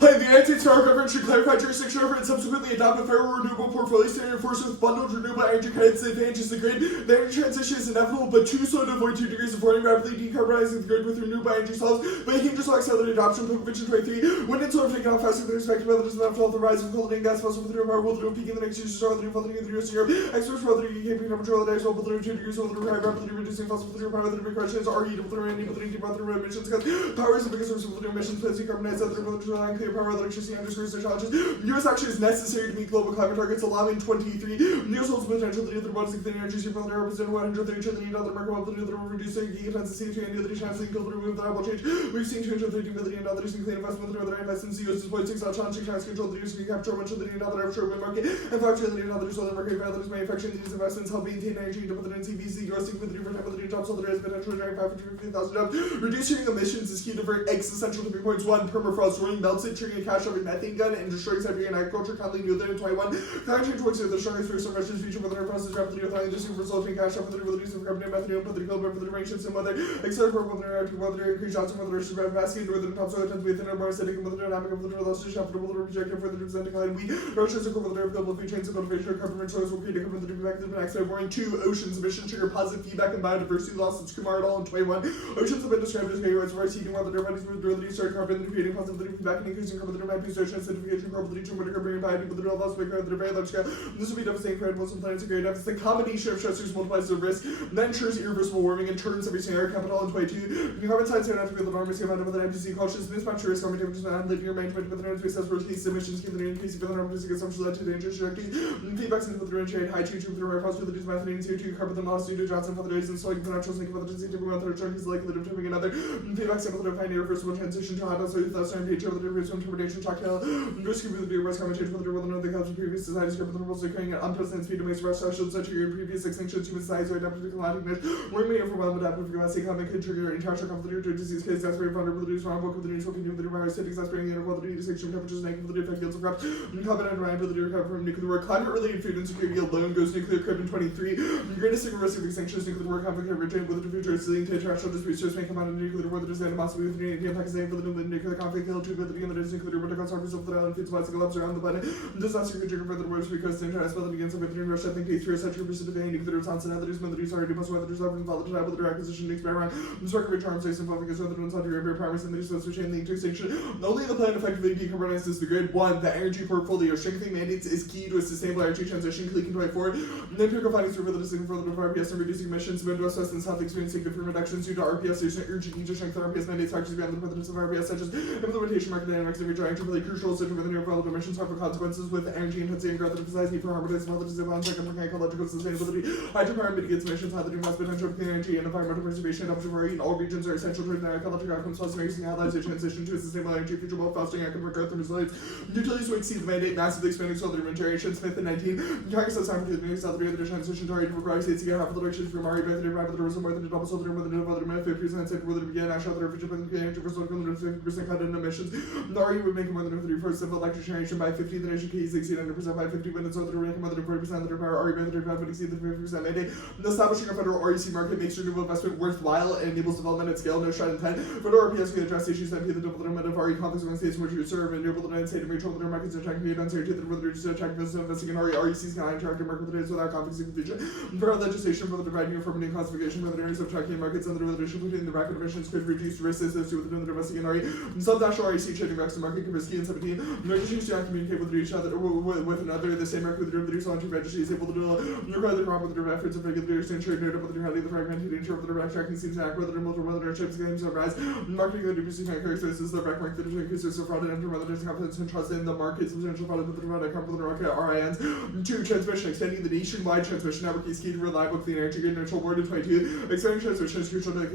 The United States federal government should clarify jurisdiction over and subsequently adopt a federal renewable portfolio standard enforced with bundled renewable energy credits that advantages the grid. The energy transition is inevitable, but too slow to avoid 2 degrees of warming, rapidly decarbonizing the grid with renewable energy sources. But it can just accelerate adoption of Convention 23. Wind and solar have taken off faster than expected, but there's enough to help the rise of coal and gas fossil with the power will peak in the next year to start with the new flooding in the US and Europe. Experts for the UK temperature of the next will the 2 degrees will rapidly reducing fossil with the power that requires are heat with the rain, with the emissions because power is the biggest source of the emissions, plus decarbonize other and clear power, electricity, and the challenges. U.S. action is necessary to meet global climate targets, allowing 23. The U.S. holds the potential to do the robotics clean energy super fund represent $130 trillion market while the new reducing gigatons of CO2 and the other chances to remove the double change. We've seen $230 billion in clean investment with other investments. The U.S. is poised to excel challenging China's control the use to capture $1 trillion offshore wind market and $5 trillion solar market that is manufacturing these investments help maintain energy independence. The U.S. thinks with the different type of the jobs so there is potential to generate 550,000 jobs. Reducing emissions is key to avert existential tipping points. 1. Permafrost rolling melts it, triggering a cash-shoving methane gun and destroying Siberian agriculture, currently new there in 21. Climate change works with the strongest first of Russia's future, but the process rapidly applying this resulting cash off for the abilities of carbon and methane, but the global for the ranges and weather, accelerate for weather, active weather, increase shots and weather, Russia's rapid basket, northern topsoil tends to be thinner, more acidic, and weather dynamic of the loss to shop, the weather projected for the percent decline. We, Russia's equal weather of global food chains and cultivation of carbon soils will create a carbon impact of an accident, warning 2. Oceans emissions trigger positive feedback and biodiversity loss. It's Kumar et al. In 21. Oceans have been described as meteorites for heating while the bodies with ability start carbon and creating positive feedback and increasing carbon impact, ocean acidification, carbon leaching, water carbon by people that are lost weight at a very large scale. This will be devastating for animals and planets and great deficits. The combination of stressors multiplies the risk, then ensures irreversible warming and turns every scenario capital in 22. The carbon science are not to be the enormous amount of the IPCC cautious and this much risk on temperatures and living your management with the space as worst case emissions given the increase of the normal physical assumptions led to dangerous trajectories. Feedbacks into the range high 2 with the rare possibilities methane CO2 carbon loss due to droughts and other days and soil the natural snake of other disease to go on third chunk is likely to tipping another. Feedbacks able to find irreversible transition to hot so without starting nature of the difference from termination cocktail risk of the risk climate change with the world and the culture previous societies script the rules occurring at unprecedented speed to make special such your previous extinctions human societies are adapted to climatic change. We're made overwhelmed adaptive capacity economic could trigger international conflict or disease case exasperating vulnerabilities from book of the news will continue with the virus exasperating the inequality distinction temperatures negative with the effect yields of crops and carbon and reliability recover from nuclear war. Climate related food insecurity alone goes nuclear crib in 23. The greatest single risk of extinction is nuclear war conflict originated with the future leading to international disputes may come out of nuclear war that is animosity with India and Pakistan for the nuclear conflict kill two with the end of the nuclear war to cause harm of the island feeds bicycle ups around the planet. Disaster could trigger further wars because the entire spell against the in Russia. I think case for a century precipitating nuclear response and others militaries already most weathers up and volatile with their acquisition links by around the circuit of charms based on focus other than Saudi Arabia promise and the resource which chain link to extinction. Only the plan effectively decarbonizes the grid. 1. The energy portfolio strengthening mandates is key to a sustainable energy transition. Clicking 24. The empirical findings reveal the decision for the RPS and reducing emissions. Midwest West and South experiencing different reductions due to RPS. There's an urgent need to strengthen RPS mandates factors beyond the prevalence of RPS, such as implementation market dynamics and redrawing to really crucial such with the near volatile emissions harmful consequences with energy intensity and growth that emphasize need for harmonized methods of ecological sustainability. Hydropower mitigates emissions, hydrogen has potential for clean energy and environmental preservation and adoption in all regions are essential to the ecological outcomes, plus making allies a transition to a sustainable energy future while fostering economic growth and resilience. Utilities will exceed the mandate, massively expanding solar generation. Smith in 19. Congress has time for the South Korea the transition to require states to get half of the directions from RE by the arrival there was more than a double solar more than a other 50% safe whether to begin national other future plan clean energy for solar 50% cut in emissions. The RE would make more than 30% of electric generation by 50. The nation can easily exceed 100% by 50 minutes so that would make more than 40% of the power RE by 35 would exceed the 50% mandate. The establishing a federal REC market makes renewable investment worthwhile and enables development at scale. No shot in 10. Federal RPS can address issues that be the development of RE conflicts among states in which you serve and enable the United States to mutual the markets and attract the uncertainty that whether to attract business investing in RECs can interact and market with it without conflicts in confusion. Federal legislation for the dividing and affirmative classification for the areas of tracking markets and the relation between the rapid emissions could reduce risks associated with the investing in RE. Subnational REC trading backs to market can risk in 17. Registries do not communicate with each other with another. The same market with the derivatives on two registries able to require the problem with the efforts of regulators to ensure no double the reality of the fragmented nature of the direct tracking seems to act whether multiple weather ships games of rise. Marketing the reducing characteristics the direct market that increases of fraud and enter whether there's confidence and trust in the market substantial fraud with the product come from the market RINs. 2. Transmission extending the nationwide transmission network is key to reliable clean energy grid neutral board in 22. Expanding transmission is crucial to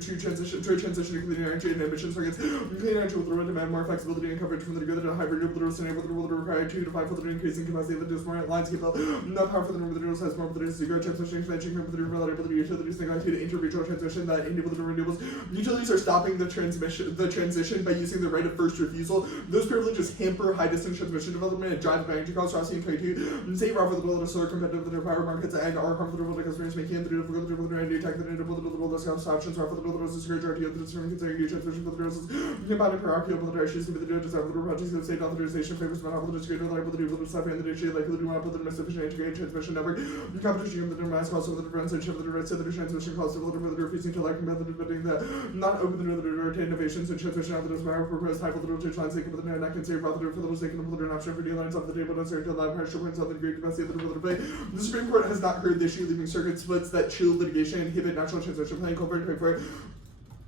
transition to clean energy and emissions targets. Clean energy will throw in demand more flexibility and coverage from the good and high renewable literals and able to require 2 to 5-fold increase in capacity of the more lines keep up. Not powerful than the literals has more abilities to grow transmission expansion from the reliability utilities thing to interregional transmission that enable the renewables. Utilities are stopping the transition by using the right of first refusal. Those privileges hamper high distance transmission development and drive energy costs. Rossi and 22 say are for the solar competitive with power markets and are harmful to customers, making it difficult to attack the enable the discounts options are for the discourage RTO the determined considering new transmission for the doses. Combined per archaeological issues to be the judges of the projects of state authorization favors monopoly to create reliability of the stuff and the issue likely to want to put the sufficient integrated transmission network. Competition of the demise cost of the differentiation of the direct to the transmission cost of the refusing to like competitive bidding the not open the door to innovations and transmission of the power proposed high voltage lines taken with the not considered profitable for those taken up with an option for new lines off the table to certain that pressure points on the great capacity of the political play. The Supreme Court has not heard the issue, leaving circuit splits that chill litigation and inhibit national transmission planning. For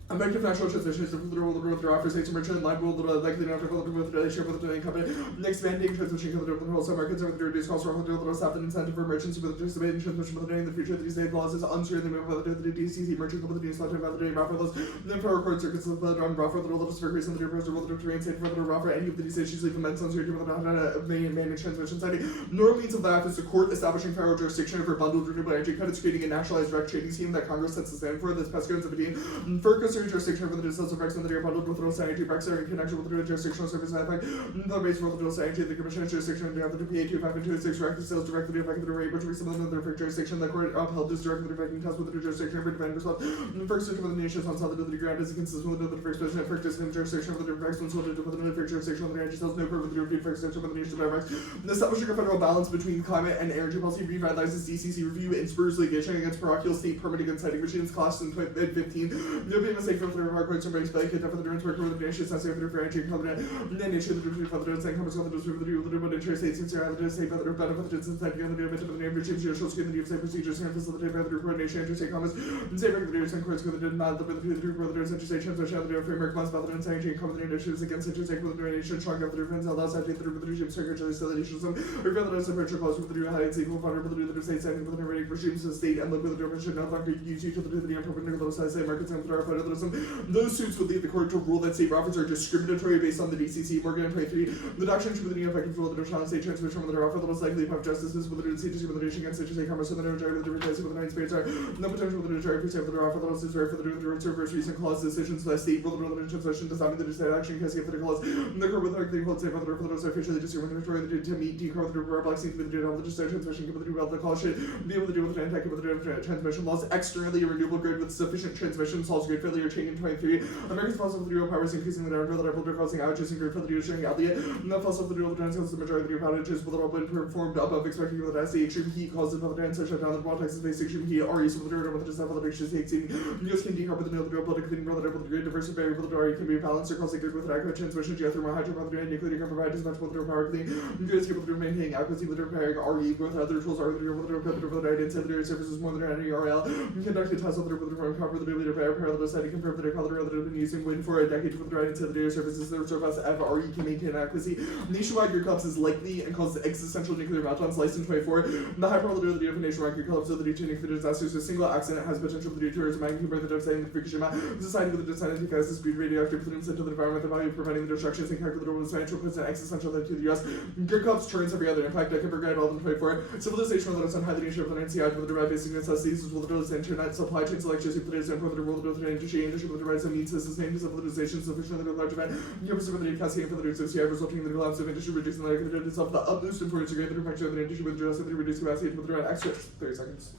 effective national transitions to the world of offers states merchant line world likely not to follow with the share with the company expanding transmission of the wholesale markets over the reduced cost of the staff and incentive for merchants with participating in transmission of the day in the future. These state laws is uncertain the move of the DCC merchant company is not about the day raffle those then for record circuits of the on raffle the little for increase in the approach of the terrain state for the raffle any of the decisions leave commence uncertain with the main managed transmission side. Nor means of that is the court establishing federal jurisdiction over bundled renewable energy credits, creating a nationalized direct trading scheme that Congress sets the stand for. This past 2017 FERC jurisdiction for the distance of Rex and the bundled with Rose Energy Rex are in connection with the jurisdictional service effect. The base for the Rose Energy, the Commission jurisdiction, and the PA 25 and 26 direct the sales directly affecting the rate, which we similar to the jurisdiction. The court upheld this directly affecting test with the jurisdiction for defenders left. The first system of the nations on solid the ground is consistent with the first president. FERC discipline jurisdiction of the Rex when sold with the jurisdiction of the energy sales, no proof with the European FERC extension of the nation by Rex. Establishing a federal balance between climate and energy policy revitalizes DCC review and spurs litigation against parochial state permitting and siting machines costs in 2015. No big mistake from the Federal Courts and breaks by for the difference work with the nation necessary for energy covenant and then issue the difference for the and comes on the with the interest states and the state for the benefits and the other of the name of judicial scheme the state procedures and facilitate by the coordination interstate commerce and state regulators and courts with the not the brothers interstate transition of the framework must balance and energy covenant issues against interstate with the nation strong of the defense allows that the regime secretary stillations or rather as a virtual clause with the high and equal vulnerability of the state setting with the rating regimes of the state and look with the difference should not longer use utility and perpendicular size markets and federalism. Those suits would lead the court to rule that state profits are discriminatory based on the DCC. Morgan and 23. The doctrine should be the effective rule of the national state transmission from the offer the most likely of justices with the discrimination against interstate commerce and the majority of the different with the nine states are no potential with the majority for the offer the most is right for the reserve recent clause decisions that state rule the transition does not mean the state action because if the clause the court with the hold say for the most officially discriminatory to meet decode the perplexing with the legislative transmission with the new the clause should be able to deal with the anti with the transmission laws externally a renewable grid with sufficient transmission solves grid failure chain in 23. America's fossil fuel power is increasing the network that are causing outages and grid failure sharing outlet. Not fossil fuel transcends the majority of outages with all been performed above expecting with the extreme heat causes of the answer shut down the broad Texas based extreme heat RE so with the just elevation exceeding US can decarbon the nuclear building clean brother able to grid diverse variable RE can be balanced across the grid with adequate transmission geothermal hydropower and nuclear can provide as much with power clean. Grids able to maintain accuracy with repairing RE with other tools are with the incendiary services more than any RL. Conducted tests with the cover the ability to repair parallel study confirm that their color that have been using wind for a decade with the right incendiary services that surpass FRE can maintain accuracy. Nationwide grid collapse is likely and causes existential nuclear meltdowns. License 24. The high probability of a nationwide grid collapse of the due to nuclear disasters. A single accident has potential for the due to magnitude by the devastating Fukushima. Society with the descendant because this speed radioactive pollutants into the environment, the value of preventing the destruction, and calculate the financial puts an existential threat to the US. Grid collapse turns every other impact. I can forget all them 24. Civilization will let us on highly nature of the NCI with the right basic necessities as well as the internet, supply chains, electricity, politics, and the world of the industry with the rights of means to sustain civilization sufficiently large event. Universe of the cascading for the CI resulting in the collapse of industry, reducing the likelihood itself the utmost importance to great the perfection of the industry with drastically reduced capacity with the right extra 30 seconds.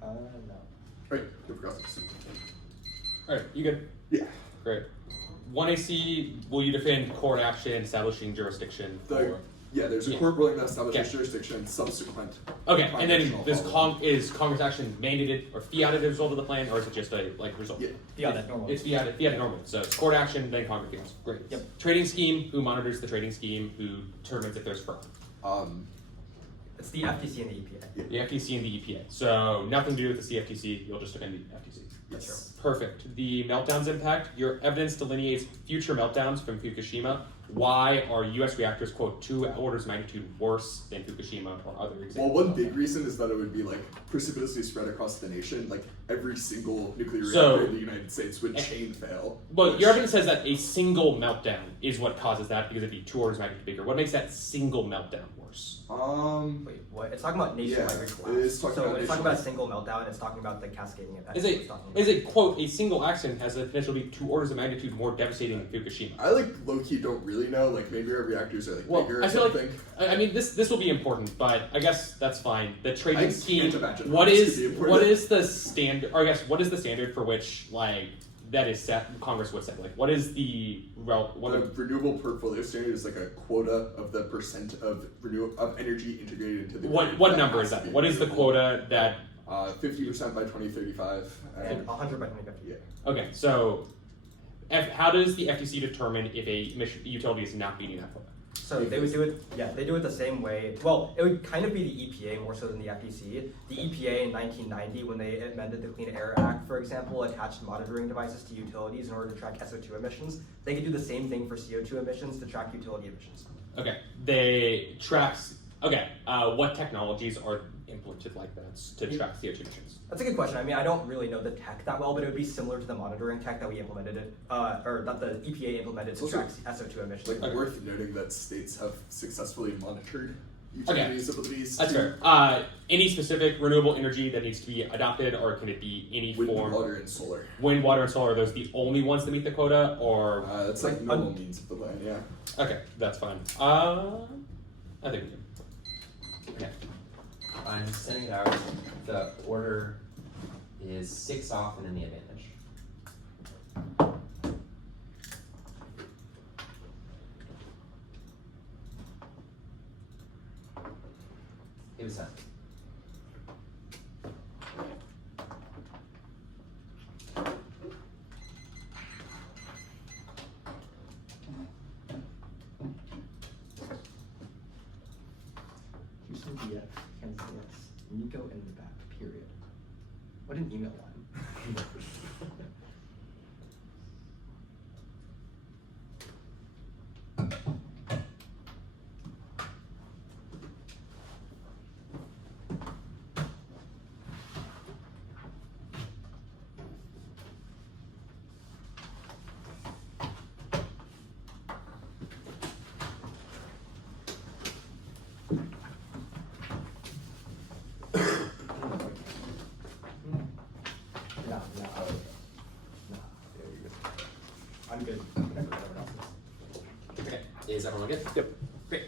No. Alright, good for justice. Alright, you good? Yeah. Great. 1AC, will you defend court action establishing jurisdiction for... Yeah, there's a court ruling that establishes jurisdiction subsequent. Okay, and then is Congress action mandated or fiated as a result of the plan, or is it just a result? Yeah, fiated normally. It's fiated normally. So it's court action, then Congress fiats. Great. Yep. Trading scheme, who monitors the trading scheme, who determines if there's fraud? It's the FTC and the EPA. The FTC and the EPA. So nothing to do with the CFTC, you'll just defend the FTC. That's true. Perfect. The meltdowns impact. Your evidence delineates future meltdowns from Fukushima. Why are U.S. reactors, quote, 2 orders of magnitude worse than Fukushima or other examples? Well, one big reason is that it would be like precipitously spread across the nation. Like every single nuclear reactor in the United States would chain fail. Well, your evidence says that a single meltdown is what causes that because it'd be 2 orders of magnitude bigger. What makes that single meltdown worse? Wait, what? It's talking about nationwide collapse. it is talking so about when it's talking about a nationwide. single meltdown, it's talking about the cascading effect. Is it quote, a single accident has the potential to be 2 orders of magnitude more devastating than Fukushima? I like low-key don't really know. Like maybe our reactors are like bigger or I feel something. like, I mean, this will be important, but I guess that's fine. The trading I scheme. can't imagine What how this could be is important. the standard? Or I guess what is the standard for which like that is set? Congress would set like what is the The renewable portfolio standard is like a quota of the percent of energy integrated into the grid. what that number has is to that? be What is the renewable. quota that? 50% by 2035. and 100 by 2050. Yeah. Okay, so how does the FTC determine if a utility is not meeting that quota? So they would do it, yeah, they do it the same way. Well, it would kind of be the EPA more so than the FTC. The EPA in 1990, when they amended the Clean Air Act, for example, attached monitoring devices to utilities in order to track SO2 emissions. They could do the same thing for CO2 emissions to track utility emissions. Okay, they tracks. Okay, what technologies are implemented like that to track CO2 emissions? That's a good question. I mean, I don't really know the tech that well, but it would be similar to the monitoring tech that we implemented or that the EPA implemented to track SO2 emissions. Like worth noting that states have successfully monitored utilities' abilities That's to fair. Any specific renewable energy that needs to be adopted, or can it be any wind, form? water, and solar. Wind, water, and solar, are those the only ones that meet the quota, or? It's like normal means of the land, yeah. Okay, that's fine. I think we can. Okay. I'm sending it out. The order is 6 off and then the advantage. Give it a sec. Houston DF, Kansas City, Nico in the back, period. What an email line. I'm good. Whatever else is. Okay. Is everyone good? Yep. Great.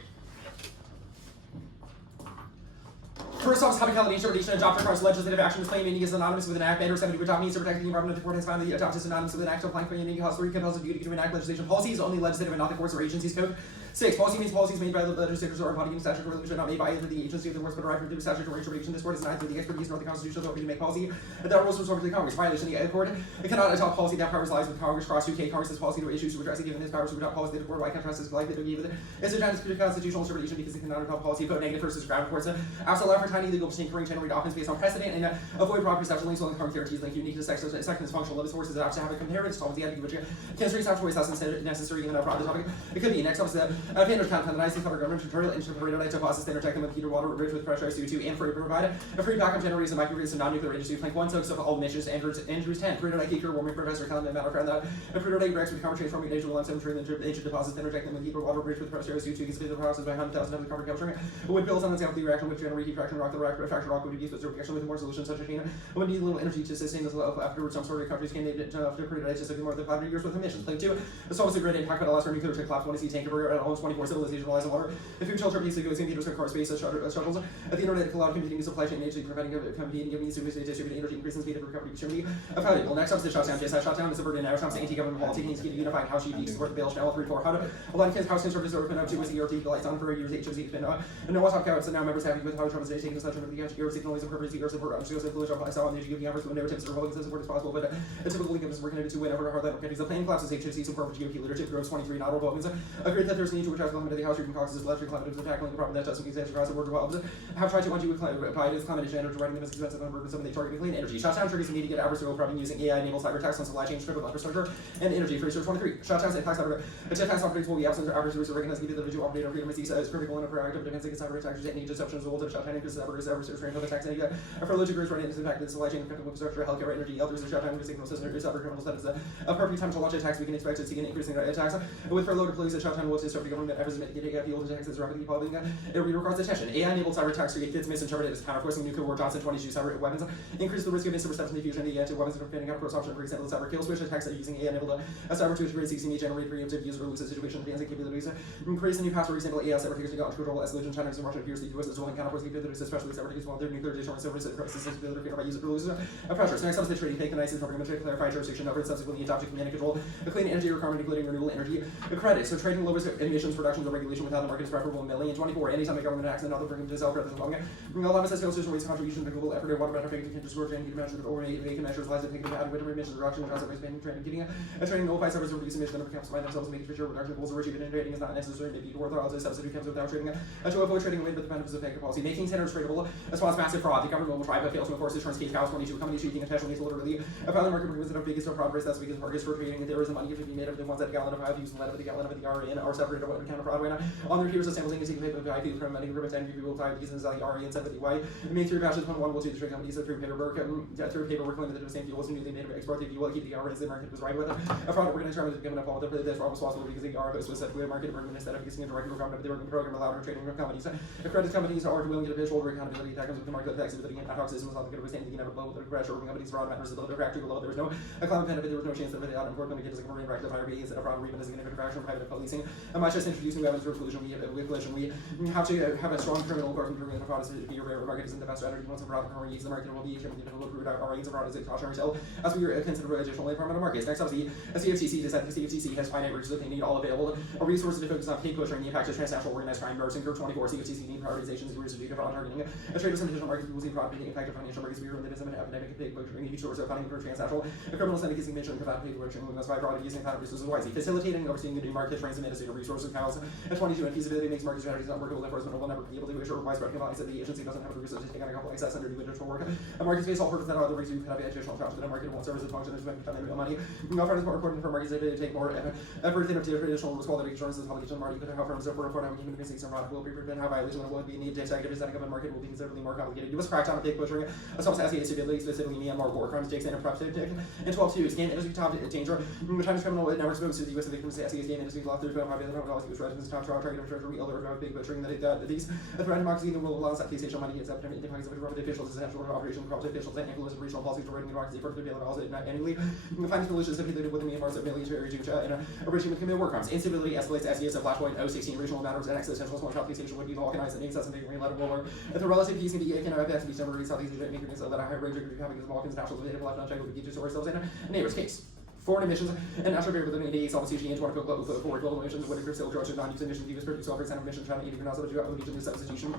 First off, Topicality interpretation adopted across legislative action is claiming is synonymous with an act and or 70 adopt means to protect the environment. The court has found that the adopt is synonymous with an act applying for unique cause 3 compels the duty to enact legislation. Policies only legislative and not the courts or agencies code. 6. Policy means policies made by the legislators or embodying statutory resolution not made by either the agency of the courts but derived from the statutory interpretation. This court is neither the expertise nor the constitutional authority to make policy. That rules resort to the Congress. Violation the court cannot adopt policy that powers lies with Congress. Cross 2K Congress's policy to issues to address it given his powers to adopt policy that the board by contrast is likely to give it. It's a constitutional interpretation because it cannot adopt policy code negative versus ground courts. Also allow for tiny legal tinkering generate offense based on precedent and avoid property statute links on current guarantees like unique to sex. Second is functional limits forces that have to have a comparative solvency attitude which considering statutory less necessary given a broad topic. It could be next up is that Finnish count on the nice federal government tutorial interpreted to cause a standard tech with heater water rich with pressurized CO2 and free provide a free backup generators and microgrids and non-nuclear industry plank 1 soaks of all emissions Andrews 10 created like heater warming professor calendar matter found that a created like reacts with carbon transforming nature will temperature and the ancient deposits then reject them with heater water rich with pressurized CO2 is the process by 100,000 of the carbon capturing would build on the example the reaction with generate heat fraction rock the reactor fraction rock would be used as a reaction with more solutions such as would need little energy to sustain this level afterwards some sort of countries can after created just more than 500 years with emissions. Plank 2 the solves a great impact but allows for nuclear to collapse when you see tank over almost 24 civilization lies in water. If your children basically goes in computers and car space struggles at the internet cloud computing is supply chain energy preventing competing giving you distributed energy increasing speed of recovery extremity of how well next up is the shutdown shutdown is a burden now comes to anti-government policy needs to get a unified house chief support the bill channel 3-4 how to a lot of house conservatives are open up to was the ERT the lights on for years HOC been and no top counts and now members happy with how Trump is taking this assumption of the air signals and purpose of support undergoes influential apply style on the giving efforts when narratives are holding as support as possible, but a typical income is working to whenever hard that organizes. The plan collapses HHC support for GOP leadership grows 23 not Republicans. Agreed that there's a need to address the climate of the House Republican caucus electric climate of tackling the problem that doesn't exist across the board developed. Have tried to apply to climate change and writing them as expensive number of some of the targeting clean energy. Shutdown triggers the need to get average real problem using AI-enabled cyber attacks on supply chain, critical infrastructure, and energy. For research 23. Shutdowns and attacks operations will be absent or average research recognized needed to operate or freedom of as critical and proactive defense against cyber attacks and disruptions of shutdown increases research attacks and for logic groups running into the fact that supply chain critical infrastructure, healthcare, energy, elders, shutdown signal systems, cyber criminals that is a perfect time to launch attacks. We can expect to see an increase in attacks with furlough to police. The shutdown will disrupt the government efforts to mitigate field attacks as rapidly evolving. It requires attention. AI-enabled cyber attacks create kids misinterpreted as counterforcing nuclear war. Johnson 22 cyber weapons increase the risk of interception diffusion and anti-weapons from finding out course option. For example, cyber kill switch attacks that are using AI-enabled cyber to create CCME generate preemptive user release situation advancing capabilities. Increase the new path, for example, AI cyber takers to go control escalation China and Russia appears the US is rolling counterforce capabilities, especially cyber takers while their nuclear deterrence service systems by user releases pressure. So next up is the trading fake nice program to clarify jurisdiction over subsequently adopted command and control. The clean energy requirement including renewable energy credits. So trading lowers emissions reductions or regulation without the market is preferable. Million 24. Anytime the government acts another program to sell credits long. Allow us to sales waste contribution to global effort water better fake to score and measures or make measures lies of taking adequate emissions reduction and also spending training getting a training nullifies service reduce emission number caps by themselves making sure reduction goals are achieved and trading is not necessary to be worthwhile as a substitute comes without trading to avoid trading away but the benefits of fake policy. Making tenders tradable as well as massive fraud. The government will try but fail to enforce insurance case cows 22 companies cheating intentionally to literally a the market brings it up biggest fraud race that's because markets for trading and there is a money to be made of the ones that a gallon of five using lead of the gallon of the RN are separated what kind of fraud right now. On their here's a sample thing to of IP from money ribbons and people tie these is like RE and 70Y. Made through batches one will see the trade companies through paperwork limited to the same fuel was newly made export the fuel keep the RNs the market was right with it. A fraud we're going to try to become a fault that fraud was possible because the RFOs was set to a market workman instead of using a direct program of the working program allowed for trading companies. Credit companies are willing to get a visual accountability that comes with the market flexibility and ad hoc systems not going to withstand the inevitable pressure working companies fraud matters the crack too low. There was no a climate benefit, there was no chance that the outcome going to get as a commercial practice of higher being instead of fraud or even as a significant fraction of private policing. I might just introduce new evidence for collusion. We have to have a strong criminal court improving the fraud is to be aware of market isn't the best strategy. Once a fraud or use the market will be able to look through our rates of fraud as a cautionary tale as we consider additional environmental markets. Next up, the CFTC decided the CFTC has finite resources that they need all available resources to focus on pig butchering, the impact of transnational organized crime, Mercy Curve 24, CFTC need prioritizations, resources to fraud targeting, a trade with additional markets, people see fraud, the impact of financial markets, bureau, and the an epidemic of pig butchering, huge source of funding for transnational, a criminal syndicate commission about pig butchering, we must fight fraud using patent resources wisely, facilitating and overseeing the new market trains and administrative resources cows, and 22, and feasibility makes market strategies not workable, enforcement will never be able to ensure widespread compliance that the agency doesn't have the resources to take on a complex access under new additional work. A market space all purpose that other reasons you can have additional jobs, but a market won't serve as a function of spending money. No firm is more important for markets to take more effort than traditional quality assurance as publication market, but how firms are for how human mistakes and fraud will be prevented, how violation will be needed to activity setting up a market will be considerably more complicated. US crackdown on pig butchering, assaults as stability, specifically Myanmar war crimes, Jake's and corruption, and 12-2 game industry top danger. Chinese criminal networks moves to the US victims as game industry law through $5,000 US residents top trial target of treasury other about pig butchering that these threat democracy in the world allows that PlayStation money is up to the pockets of corrupt officials, essential operation corrupt officials and influence of regional policies directing democracy for $1 billion annually. The finance militias affiliated with the Myanmar's military junta and a regime of committed war crimes. Instability escalates SES of Flashpoint 016 regional matters and existential small top PlayStation would be balkanized and access and big letter war. If the relative peace can be AFF to be temporary Southeast Asia making so that a high rate of having the Balkans nationals native left unchecked would be to ourselves in a neighbor's case. Foreign emissions and natural barrier within the solid CG and to for global emissions, whether crystal drugs or non-use emissions, US produce offer center emissions, China 80 also to alleviation of substitution.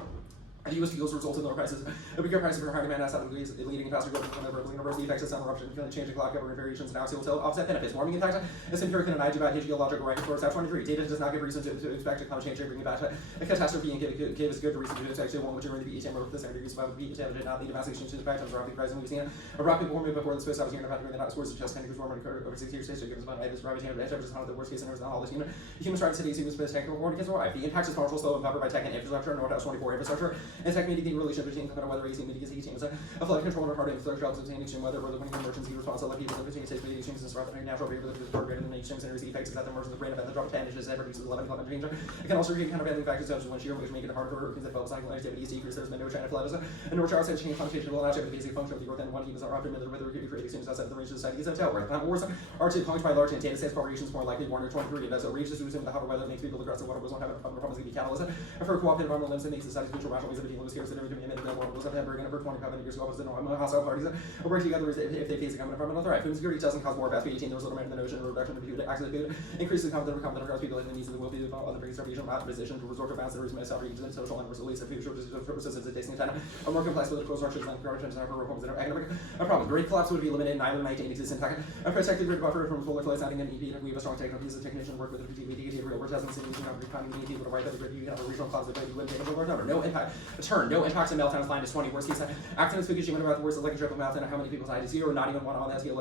The U.S. fuels result in lower prices. A weaker price for higher demand asset leading faster growth from the vertical universe. The effects of summer eruption can change the clock government variations and now will offset benefits. Warming impact is empirical and about geological rank for South 23. Data does not give reason to expect a climate change and bring about a catastrophe and give us good reason to expect one which during the BETM or the standard use of BETM did not lead to massive changes in fact on the rapid price. And we've seen a rapid warming before the space I was here in the fact that not scores suggest 10 degrees warmer over 6 years to give us about this rapid temperature is not the worst case scenario in all this unit. Human rights cities use space technical warning against life. The impact is powerful, slow, and covered by tech and infrastructure, North 24 infrastructure, and tech mitigating relationship between weather AC mitigating teams. A flood control and hard infrastructure helps obtain extreme weather, where the winning emergency response will let people between states mitigating extremes and surround the natural barrier that is greater than extremes and receive effects is that the emergence of rain event that drop 10 inches and produces 11 climate change. It can also create countervailing factors such as wind shear, which make it hard for hurricanes that develop cyclone activities decrease. There's been no China flood. And North Charles has changed connotation will not have the basic function of the earth and one even are often whether create extremes outside the range of society is a tail. Climate wars are to punched by large and data sets populations more likely 1 or 23 and as outrageous to assume the hotter weather makes people aggressive water was not have problems to be catalyst for cooperative environmental limits that makes societies mutual rational ways 17 Louis Garrison, every commitment of the world was September, and over 25 years ago, opposite normal hostile parties work together if they face a common environmental threat. Food security doesn't cause more fast food 18, there was little in the ocean, reduction of food, access to food, increases the confidence across people in the needs of the will be on the biggest starvation, position to resort to balance and reason suffering and social and release of food shortages of purposes of tasting time. A more complex political structures and corruptions and reforms and economic problem. Grid collapse would be limited, neither 19 exists in fact. A protected grid buffer from solar flows, adding an EP, we have a strong technical piece of technician work with the PTV, real world testing, and you have a economy, you would write that the grid, you have a regional closet, but you wouldn't take a large number. No impact. A turn, no impacts in Meltdown's line is 20. Worst case, accidents Fukushima about the worst electric trip of Meltdown, how many people died is 0, not even one on that scale,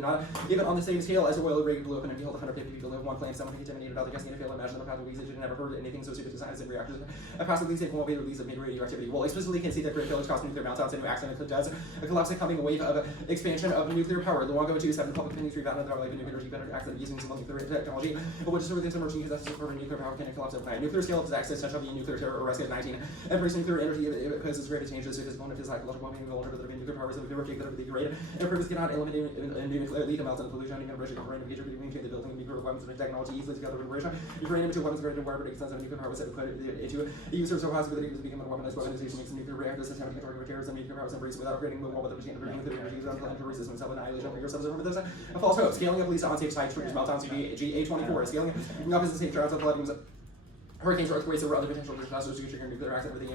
not even on the same scale as a oil rig blew up and it killed 150 people in one plant, someone contaminated about the gas fail. Imagine the path of research, never heard anything so stupid to science and reactors. A possibly safe won't be the release of radioactivity. Well, explicitly can see that grid failures cause nuclear meltdowns and accident does a collapse and coming wave of expansion of nuclear power. Luongo 2-7 public opinion 3 found that life in nuclear better accident using some nuclear technology, but which is within some emerging disaster for nuclear power can collapse overnight. Nuclear scale of disaster essential to nuclear terror arrest at 19. And for nuclear energy it poses great changes to physical and psychological well-being vulnerable to nuclear powers of nuclear that are degraded. And purpose cannot eliminate nuclear lethal meltdown pollution and enriching of future between the building of nuclear weapons and technology easily together with Russia. Uranium to weapons graded wherever it extends on nuclear powers that put into the user so possibility to become a weaponized weaponization makes nuclear reactors attempting to target terrorism and nuclear powers embrace without creating the wall with the machine of nuclear energy and resistance self-annihilation for yourselves over those. A false hope. Scaling up least on-safe sites triggers meltdowns to GA24. Scaling up is the safe trials of floodings. Hurricanes, earthquakes, or other potential disasters to trigger nuclear accident with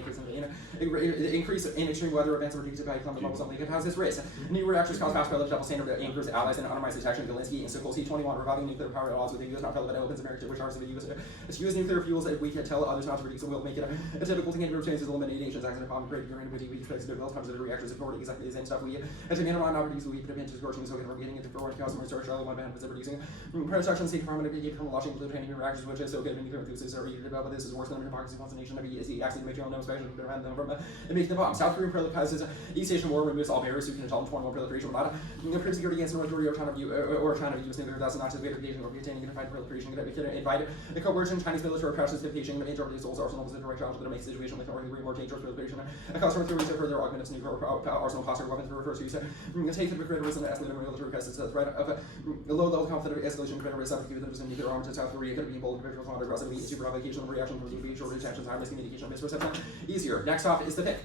the increase in extreme weather events are predicted by climate bubbles something that has this risk. New reactors cause fast failure double standard anchors allies and anonymized detection. Galinsky and Sikorsky 21 reviving nuclear power at odds with the U.S. not relevant opens America to which ours of the U.S. use nuclear fuels if we can tell others not to produce, so we'll make it a typical thing in chances eliminate nations accident bomb create uranium with we expect to develop times of the reactors authority exactly the same stuff we as a minimum not produce we put into scorching so we're getting into forward customers search one band was producing production state farm to get from launching plutonium reactors which is so good in nuclear enthusiasts are eager to develop this is worse than hypocrisy wants a nation to be easy accident material no special to prevent them from making the bomb. South Korean proliferation East Asian war removes all barriers so you can tell them 21 proliferation without proof security against North Korea or China of use nuclear that's not to the or containing unified proliferation invite a coercion Chinese military pressures to Beijing to interrupt its arsenals in the right challenge that makes the situation with North Korea more dangerous proliferation. A cause North Korea to further augment its nuclear arsenal cluster weapons for first use. Take the greater risk and escalate military crisis to the threat of a low-level conflict escalation greater risk of giving them nuclear arms to South Korea could be bold individuals on aggressively super provocation reaction from the short tensions high risk communication misperception easier. Next off is the pick.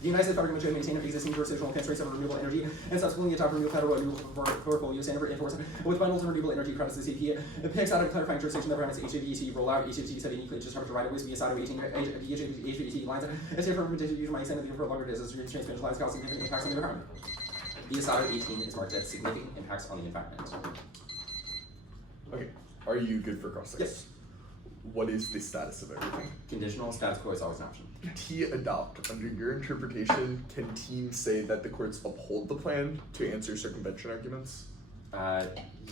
The United States federal government should maintain existing jurisdictional constraints on renewable energy and subsequently adopt renewable federal renewable portfolio standard enforce with bundles and renewable energy credits to CP. The picks out of clarifying jurisdiction that permits HVDC rollout. HVDC said uniquely just charge right away via SATO 18 HVDC lines. It's different from usually my extended for longer distances transmission lines causing significant impacts on the environment. The SATO 18 is marked as significant impacts on the environment. Okay, are you good for cross-sects? Yes. What is the status of everything? Conditional status quo is always an option. T adopt. Under your interpretation, can teams say that the courts uphold the plan to answer circumvention arguments?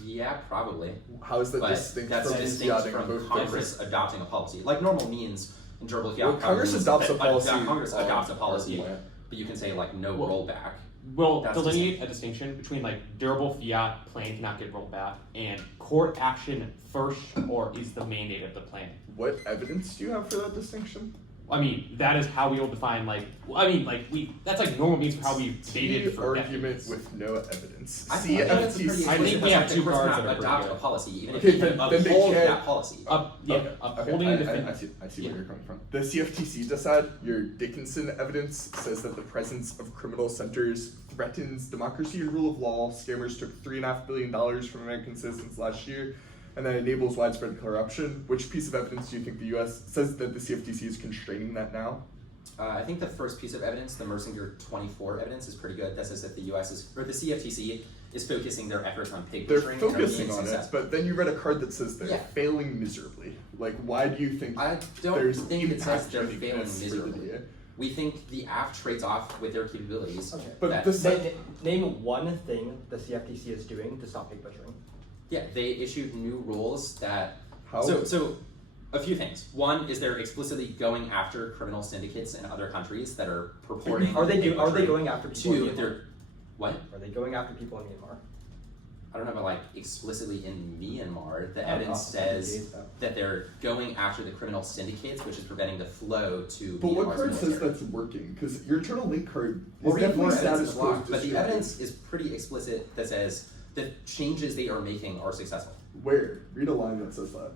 Yeah, probably. How is that But distinct that's from distinct both from Congress adopting a policy. Like normal means in durable fiat. Well, Congress adopts a policy. Congress adopts a on policy, our plan. but you can say like no Well, rollback. Will That's delineate a distinction between like durable fiat plan cannot get rolled back and court action first or is the mandate of the plan. What evidence do you have for that distinction? I mean, that is how we will define like. I mean, like that's like normal means for how we've dated for argument decades. with no evidence. I think that's a pretty I think we have two cards that are adopt pretty a good. policy, even Okay, if they then they uphold can't- that policy. Upholding and defending. I see Yeah. where you're coming from. The CFTC decide your Dickinson evidence says that the presence of criminal centers threatens democracy and rule of law. Scammers took $3.5 billion from American citizens last year, and that enables widespread corruption. Which piece of evidence do you think the U.S. says that the CFTC is constraining that now? I think the first piece of evidence, the Mersinger 24 evidence, is pretty good. That says that the U.S. is, or the CFTC is focusing their efforts on pig They're butchering. and are focusing being on it, successful. but then you read a card that says they're Yeah. failing miserably. Like, why do you think I don't there's think it says impact they're uniqueness failing for the miserably. DA? We think the AFF trades off with their capabilities. Okay. But that- this Name one thing the CFTC is doing to stop pig butchering. Yeah, they issued new rules that. How? So a few things. One is they're explicitly going after criminal syndicates in other countries that are purporting. Are they pig are they butchering. going after people Two, in Myanmar? they're what? Are they going after people in Myanmar? I don't know, but like explicitly in Myanmar, the Oh, evidence oh, says okay. that they're going after the criminal syndicates, which is preventing the flow to. But what Myanmar's card says military. that's working? Because your internal link card is We'll read definitely more evidence in status the quo. block, but the distracting. evidence is pretty explicit that says the changes they are making are successful. Where? Read a line that says that.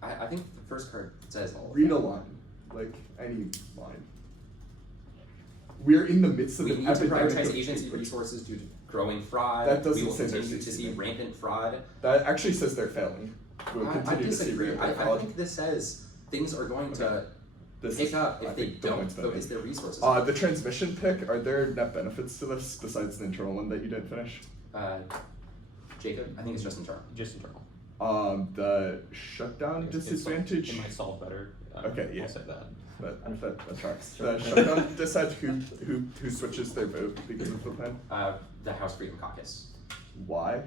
I think the first card says all. Read a line. Like any line. we're in the midst of We an need to epidemic prioritize of agency cheating. resources due to growing fraud. That doesn't we will say they're continue to see succeeding. rampant fraud. That actually says they're failing. We'll I continue to see disagree. rampant I fraud. think this says things are going to This pick is- up I if they think the don't point's been focus made. their resources. The transmission pick, are there net benefits to this besides the internal one that you didn't finish? Jacob, I think it's just internal. Just internal. The shutdown It's- disadvantage. It might solve better. Okay, yeah. I'll say that. That tracks. The shutdown decides who switches their vote because of the plan. The House Freedom Caucus. Why?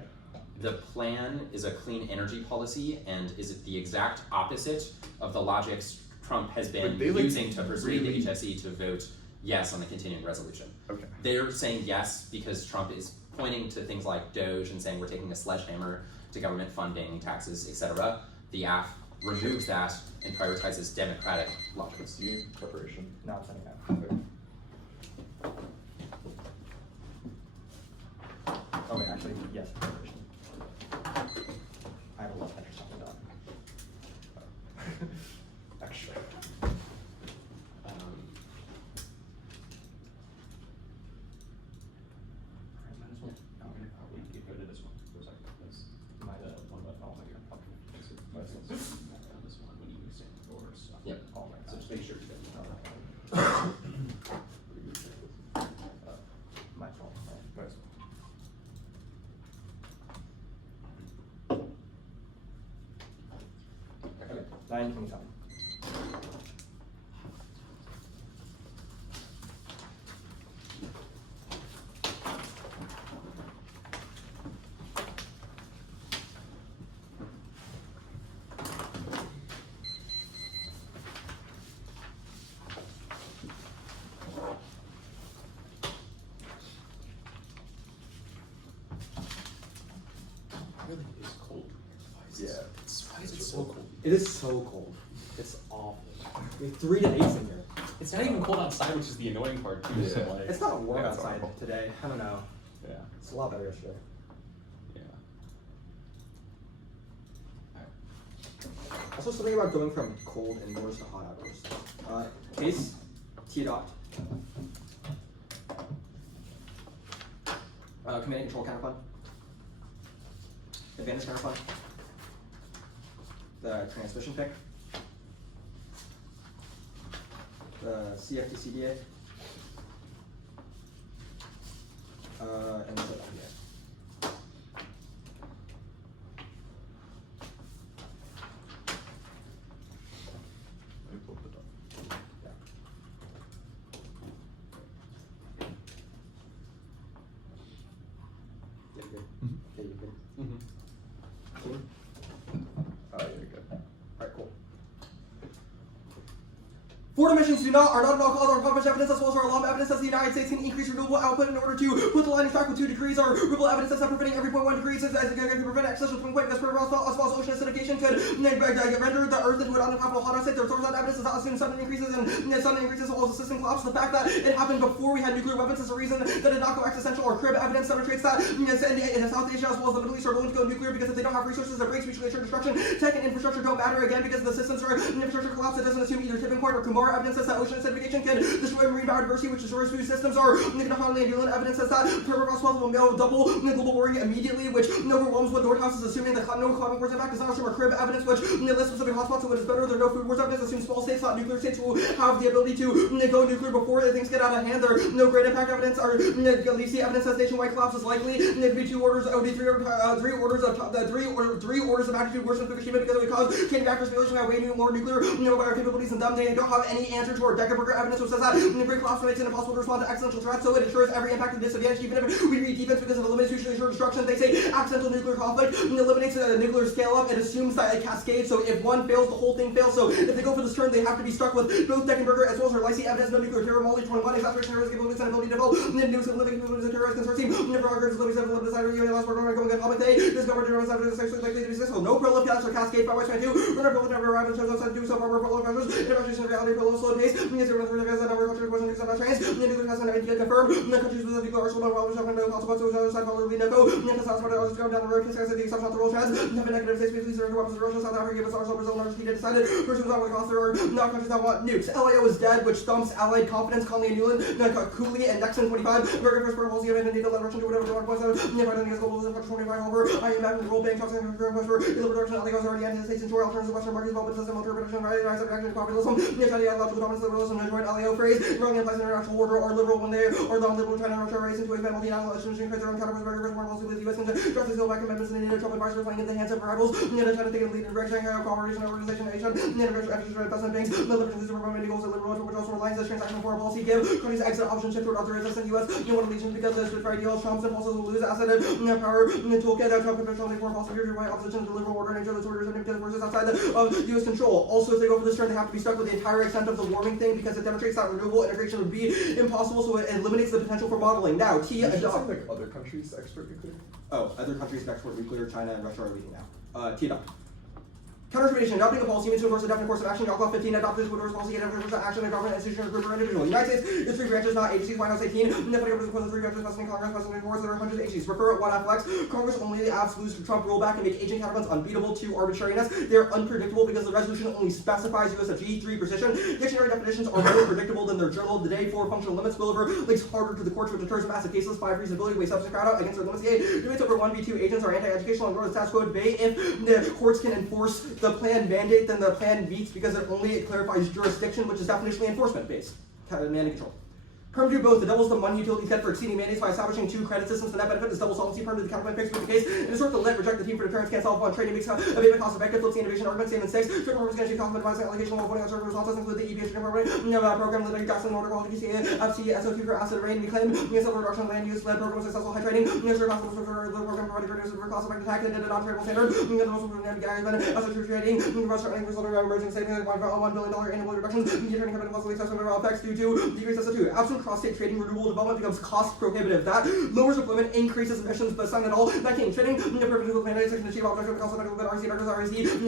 The plan is a clean energy policy and is the exact opposite of the logics Trump has been But they, like, using to persuade really- the HSE to vote yes on the continuing resolution. Okay. They're saying yes because Trump is pointing to things like Doge and saying we're taking a sledgehammer to government funding, taxes, etc. The AFF removes that and prioritizes democratic logics. Do you need preparation? No, I'm sending that. Oh wait, actually, yes, preparation. I have a lot of extra stuff to done. Extra. Yep. Oh my So gosh. just make sure you get My fault. Nice. Okay, 9:27. Really is cold. Yeah. Why is it so cold? It is so cold. It's awful. We have 3 days in here. It's not even cold outside, which is the annoying part too. So Yeah. like, It's not warm Yeah, it's outside awful. today. I don't know. yeah, It's a lot better yesterday. yeah. Also, something about going from cold indoors to hot outdoors. Case, T dot. Command and control counterfund. Advantage counterfund. The transmission pick. The CFT-CDA. And the IDA. Let me pull it up. Yeah. Yeah, you're good. Yeah, you're good. Cool. Oh, you're good. Alright, cool. Foreign emissions are not at all cause or published evidence as well as our alarm evidence that the United States can increase renewable output in order to put the line in track with 2 degrees. Our renewable evidence that's not preventing every 0.1 degrees as can prevent excessive twin point as well as ocean acidification could render the earth into an uncapital hot state. The source of evidence is not assuming sudden increases and sudden increases will also system collapse. The fact that it happened before we had nuclear weapons is a reason that did not go existential or crib evidence demonstrates that in South Asia as well as the Middle East are willing to go nuclear because if they don't have resources that breaks mutually assured destruction, tech and infrastructure don't matter again because the systems are infrastructure collapse. It doesn't assume either tipping point or Kumar evidence says that ocean acidification can destroy marine biodiversity, which destroys food systems. Or Nihonly and Newland evidence says that permafrost will double global warming immediately, which overwhelms what Nordhaus is assuming that no climate wars impact does not assume a crib evidence, which lists specific hotspots, so it is better. There are no food wars evidence, assumes small states, not nuclear states, who have the ability to go nuclear before things get out of hand. There are no great impact evidence, or Galisi evidence says nationwide collapse is likely. There would be 3 orders of magnitude worse than Fukushima because it would cause chain reactors failures who have way more nuclear capabilities than them. They don't have any answer to our Deckerberger evidence, which says that nuclear collapse makes it impossible to respond to accidental threats, so it ensures every impact and disadvantage, even if we read defense because it eliminates mutually assured destruction. They say accidental nuclear conflict eliminates the nuclear scale up. It assumes that it cascades, so if one fails, the whole thing fails. So if they go for this turn, they have to be struck with both Deckerberger as well as our Lycee evidence, no nuclear terror, Molly 21, exasperation, terrorist capabilities, and ability to develop new living capabilities of terrorist consortium, Never longer just limited to design you last program going public day. This government is sexually likely to be successful. No prolif gas or cascade by West 22. Runner prolif never arrived and shows us how to do so far more prolif measures. Innovation reality for low slow pace. Yes, you're going to the number of countries wasn't accepted trains. Nuclear test and idea confirmed. The countries with the nuclear arsenal are well shown no consequences of side following no go. Yes, that's what I was going down the road. Kiss the exception of the world trends. Have a negative face please surrender weapons to Russia, South Africa, US arsenal, Brazil, Argentina decided. First was not with there are not countries that want nukes. LAO is dead, which thumps Allied confidence. Conley and Newland, Cooley and Nexon 25. American first policy of India, let Russian do whatever they want. If I don't think it's global, it's 25 over. I am back in the World Bank, talks and confirm push for illegal production. LAO is already anti states into alternatives of Western markets, but system alter production, rise of reaction to populism. If I logical dominance, liberalism, and joint LAO phrase, wrong implies international order or liberal when they are non-liberal China and Russia race into a family nationalism, create their own counterparts, very more mostly with the US and draft the back amendments and the Trump advisors playing in the hands of rivals. China taking the lead in direction, cooperation, organization, Asian, investment banks, the liberal consumer government equals the liberal, which also relies on transactional foreign policy give countries exit option shift toward other resistance US. You want allegiance because the for ideals, Trump's impulses will lose asset and power in the toolkit that Trump conventionally foreign policy future by opposition to the liberal order nature of the orders and because forces outside of US control. Also, if they go for this turn, they have to be stuck with the entire extent of the warming thing because it demonstrates that renewable integration would be impossible, so it eliminates the potential for modeling. Now, adopt. Like other countries export nuclear. Oh, other countries that export nuclear, China and Russia are leading now. Adopt. Counter-information, adopting a policy means to endorse a definite course of action. Article 15 adopted to endorse policy and endorse action of government, institution, group, or individual. United States is 3 branches, not agencies. White House 18. The federal government is 3 branches, President, Congress, President, Congress, there are hundreds of agencies. Refer 1 flex. Congress only absolutes to Trump rollback and make agent counterparts unbeatable to arbitrariness. They are unpredictable because the resolution only specifies USFG 3 precision. Dictionary definitions are more predictable than their journal of the day. 4 functional limits. Spillover links harder to the courts, which deters massive cases. 5 reasonability weighs substance crowd out against their limits. 8 debates over 1v2 agents are anti-educational and grow the status quo debate. If the courts can enforce the planned mandate, then the plan meets because it only clarifies jurisdiction, which is definitionally enforcement based. Mandate control. Perm do both. The doubles the money utility set for exceeding mandates by establishing 2 credit systems. The net benefit is double solvency. Perm to the counterpoint fixed with the case. And sort the lit, reject the team for deterrence, can't solve one. Trading makes abatement cost effective. Flips the innovation argument. Statement 6. Certain performance can achieve cost of advising allocation while voting on certain results. Include the EPA program, the gasoline order quality, FC, SO2 for acid rain, reclaim, silver reduction, land use, led program, successful high trading, minister cost of the program provided reduces for cost effective tax, and did a non-tradable standard. The most important SO2 trading, resulting in emerging savings, $1 billion annual reductions, trading company possibly accessible effects due to decreased SO2. Absent cross-state trading, renewable development becomes cost prohibitive. That lowers employment, increases emissions, but it's not at all. That came trading, the purpose of the planet section achieve objective cost effective with RC,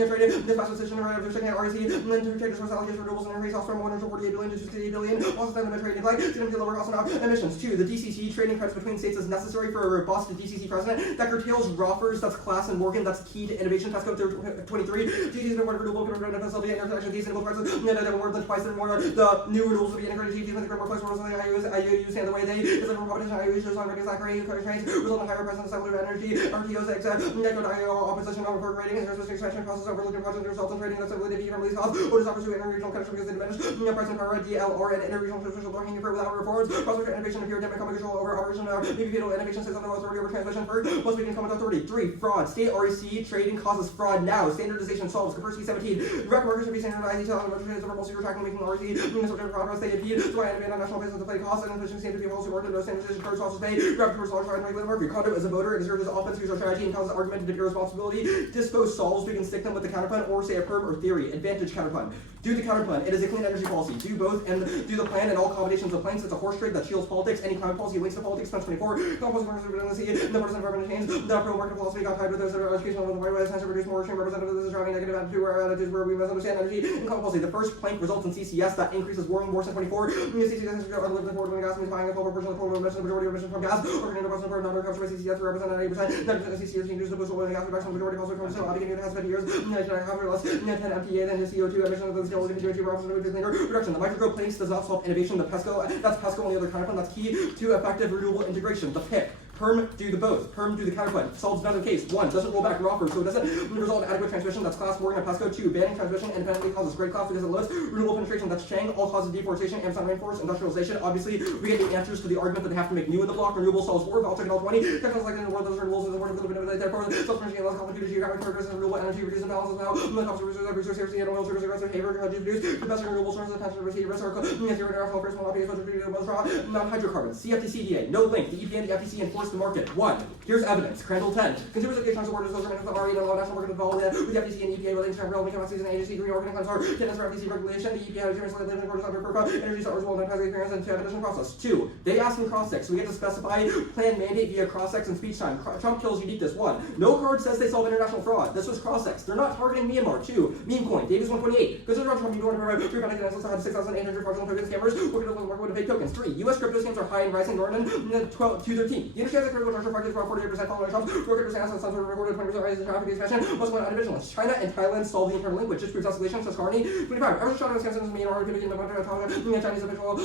trading, this fast decision of reduction at RC, and then to trade resource allocation renewables and increase cost from 148 billion to 68 billion. Also, then the trading like significantly lower cost of emissions. 2. The DCC trading credits between states is necessary for a robust DCC precedent that curtails Roffers, that's Class and Morgan, that's key to innovation. Tesco 23. DCC is awarded renewable facility and interconnection. These enable prices, more than twice and more. The new renewables will be integrated. These are more flexible. IUs stand the way they is a competition. IUs shows on regular Zachary trains result in higher presence of energy. RTOs except negative opposition over rating and resistance expansion process overlooking project results in trading that's ability from release costs. What is offers to interregional connection because they diminish price and power DLR and interregional official blocking for without reforms. Prospect innovation and pure democratic control over operation maybe fetal innovation says on the authority over transmission for most we can come with authority. 3. Fraud. State REC trading causes fraud now. Standardization solves. Kapurski 17. Direct markets should be standardized. Detail on the over multi tracking making REC. Subject fraud they impede. So I innovate on national basis to play costs and efficiency seem to be also worked no standardization first also paid. Grab first large and regular market. Conduct as a voter, it deserves as offense use our strategy and causes argumentative irresponsibility. Dispose solves, we can stick them with the counterpun or say a perm or theory. Advantage counterpun. Do the counterpun. It is a clean energy policy. Do both and do the plan and all combinations of plans. It's a horse trade that shields politics. Any climate policy links to politics. Punch 24. Composite partners of redundancy. The partisan environment change. The pro-market philosophy got tied with those that are educational with the white way. Essentially reduce more extreme representatives. This is driving negative attitude where attitudes where we misunderstand energy. In climate policy, the first plank results in CCS that increases warming more than 24. CCS is unlimited forward when gas means buying a full proportion of the total emissions, the majority of emissions from gas. Organic reduction for another comes by CCS to represent 80%. 90% of CCS changes to boost oil and gas reduction. The majority also comes from obligating it has 50 years. 10 MPA than the CO2 emissions of the steel can do it to reduction. The microgrid place does not solve innovation. The PESCO, that's PESCO on the other counterpart. That's key to effective renewable integration. The PIC. Perm do the both. Perm do the counterpoint. Solves another case. 1. Doesn't roll back Rocker, so it doesn't result in adequate transmission. That's Class Morgan and Pesco. 2. Banning transmission independently causes great class because it lowers renewable penetration. That's Chang. All causes deforestation, Amazon rainforest, industrialization. Obviously, we get the answers to the argument that they have to make new in the block. Renewable solves 4. I'll take it all 20. Technologies like in the world, those renewables in the world, a little bit of it. Therefore, self-energy and less complicated geographic characteristics and renewable energy reduce imbalances now. The cost of resource scarcity and oil triggers aggressive behavior to produce the best renewable sources of attention to receive risk or zero international first will not be exposed to not hydrocarbons. CFTC DA. No link. The EPA and the FTC enforce the market. 1. Here's evidence. Crandall 10. Consumers of Gage orders those remain already allowed national market to follow with the FTC and EPA relating to relevant capacities and agency reorganizing our tenants for FTC regulation. The EPA has experienced living orders under PERPA, energy sectors will not have experience and additional process. 2. They ask in cross-sex, so we get to specify plan mandate via cross-sex and speech time. Trump kills uniqueness. 1. No card says they solve international fraud. This was cross-sex. They're not targeting Myanmar. 2. Meme coin. Davis 128. Consider on Trump, you want to provide 3 bank accounts have 6,800 fraudulent token scammers. We're going to market with fake tokens. 3. U.S. crypto scams are high and rising. Norton 213. The industry has a critical structure market is around 48% following Trump. Broker percent assets under recorded 20% rise in traffic expansion. Most went undivisionalist. China and Thailand solve the internal link, which just proves escalation. Says Carney. 25. Average shot of scams in Myanmar. People in the country. Chinese official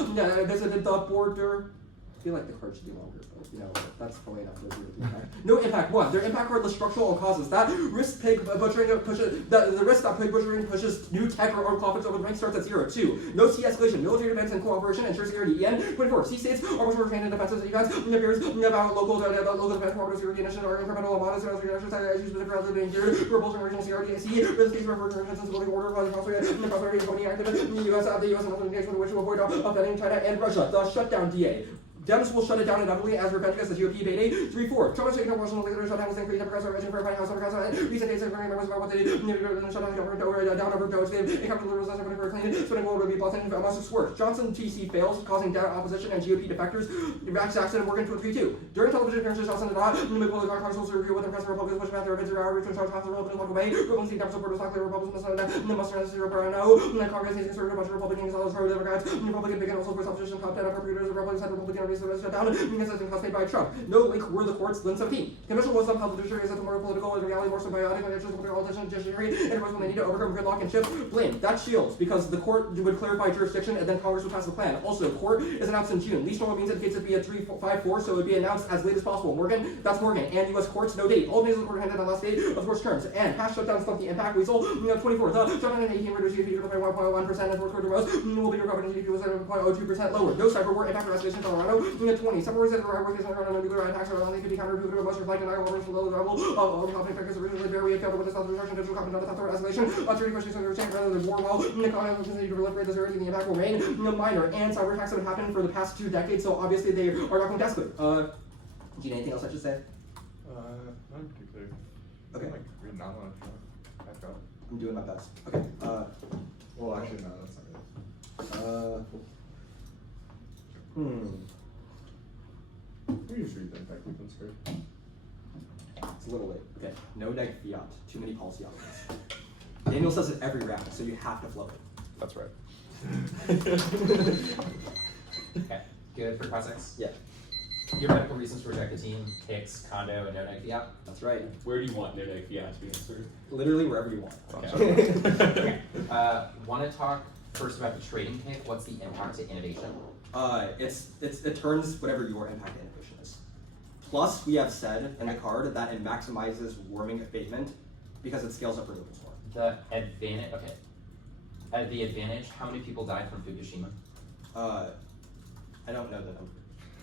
visited the border. I feel like the card should be longer, but you know, that's probably enough. No impact. 1. Their impact card lists structural causes. That risk pig butchering pushes the risk that pig butchering pushes new tech or conflicts over the rank starts at 0. 2. No sea escalation, military defense and cooperation ensures security. EN 24. Sea states are much more trained in defensive defense. Appears about local defense borders, security initiative, or criminal models, issues with the rather than here, rebels and regional CRDIC, risk case referred to intentions building order by the prosperity company activists in the U.S. The U.S. and engagement which will avoid offending China and Russia. The shutdown DA. Dems will shut it down inevitably as revenge against the GOP baiting. 3-4. Trump has taken over Washington leader shutdown was increased Democrats are urging for a White House Democrats. Recent cases bringing members about what they did. Shut down government over down over Doge. They encountered liberals as for clean. Spending will be Boston must work. Johnson TC fails, causing doubt, opposition, and GOP defectors. Max Jackson Morgan 2-3-2. During television appearances, Johnson did not. Political conference review with the press Republicans, which meant their events are hours to charge half the Republicans walk away. Republicans see Democrats supporters not clear. Republicans must run as 0 per no. Congress needs conservative bunch of Republicans, all those pro-Democrats. Republican big and also for opposition top 10 appropriators. Republicans had Republican armies shut down. Because it's caused by Trump. No link were the courts, Lynn 17. Commission was somehow the judiciary is more political and reality more symbiotic and interest with politician judiciary and when they need to overcome gridlock and shift blame. That's shields because the court would clarify jurisdiction and then Congress would pass the plan. Also, court is announced in June. Least normal means indicates it'd be a 3-5-4, so it would be announced as late as possible. Morgan, that's Morgan. And U.S. courts, no date. All measures were handed on last date of course terms. And hash shutdown stumped the impact weasel. 24. The shutdown in 18 reduced GDP by 1.1% and fourth quarter most will be recovered in GDP was 0.02% lower. No cyber war impact restoration in Colorado. 20. Some words that are working on nuclear attacks are only could be countered with most reflect and arguments below the level of topic factors originally very failed with the self destruction digital copy not the thought escalation. Treaty questions are change rather than war while the economy will continue to proliferate the severity and the impact will remain minor. And cyber attacks have happened for the past 2 decades, so obviously they are not going to escalate. Do you have anything else I should say? Not particularly. Okay. Like, read not on a truck. Back up. I'm doing my best. Okay. Well, actually, no, that's not it. We just read the impact weekends first. It's a little late. Okay. No neg fiat. Too many policy options. Daniel says it every round, so you have to flow it. That's right. Okay, good for cross-sex? Yeah. Your medical reasons to reject the team, Hicks, Condo, and no neg fiat? That's right. Where do you want no neg fiat to be answered? Literally wherever you want. Okay. Want to talk first about the trading pick? What's the impact to innovation? It turns whatever your impact to innovation is. Plus, we have said in the card that it maximizes warming abatement because it scales up renewables more. The advantage, okay. The advantage, how many people died from Fukushima? I don't know the number.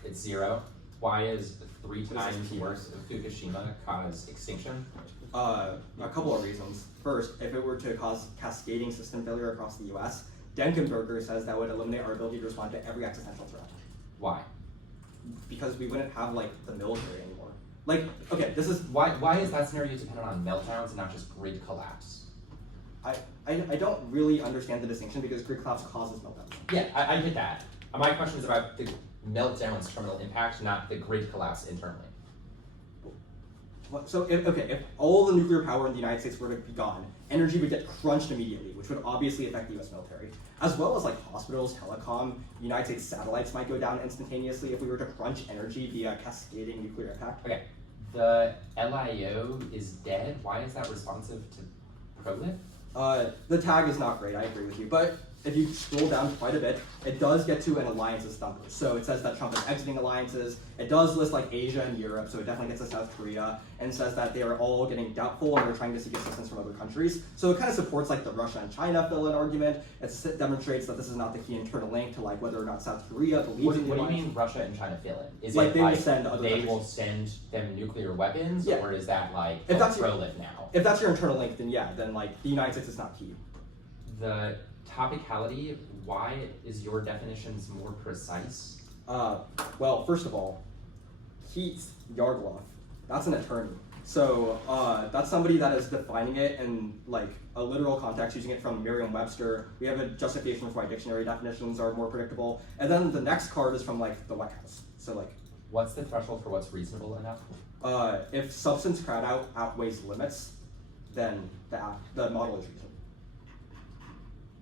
It's 0. Why is 3 times worse of Fukushima cause extinction? A couple of reasons. First, if it were to cause cascading system failure across the US, Denkenberger says that would eliminate our ability to respond to every existential threat. Why? Because we wouldn't have like the military anymore. Like, okay, this is Why is that scenario dependent on meltdowns and not just grid collapse? I don't really understand the distinction because grid collapse causes meltdowns. Yeah, I get that. My question is about the meltdown's terminal impact, not the grid collapse internally. So if all the nuclear power in the United States were to be gone, energy would get crunched immediately, which would obviously affect the US military. As well as like hospitals, telecom, United States satellites might go down instantaneously if we were to crunch energy via cascading nuclear impact. Okay, the LIO is dead. Why is that responsive to ProLib? The tag is not great, I agree with you, but if you scroll down quite a bit, it does get to an alliances number. So it says that Trump is exiting alliances. It does list like Asia and Europe, so it definitely gets to South Korea, and says that they are all getting doubtful and they're trying to seek assistance from other countries. So it kind of supports like the Russia and China fill-in argument. It demonstrates that this is not the key internal link to like whether or not South Korea believes in the What do you alliance. mean Russia and China fill in? Is Like it they like will send other they countries. will send them nuclear weapons, Yeah. or is that like If that's your- ProLib now? If that's your internal link, then yeah, then like the United States is not key. The topicality, why is your definitions more precise? Well, first of all, Keith Yargloff That's an attorney. So that's somebody that is defining it in like a literal context, using it from Merriam-Webster. We have a justification for why dictionary definitions are more predictable. And then the next card is from like the White House. So like, What's the threshold for what's reasonable enough? if substance crowd out outweighs limits, then the model is reasonable.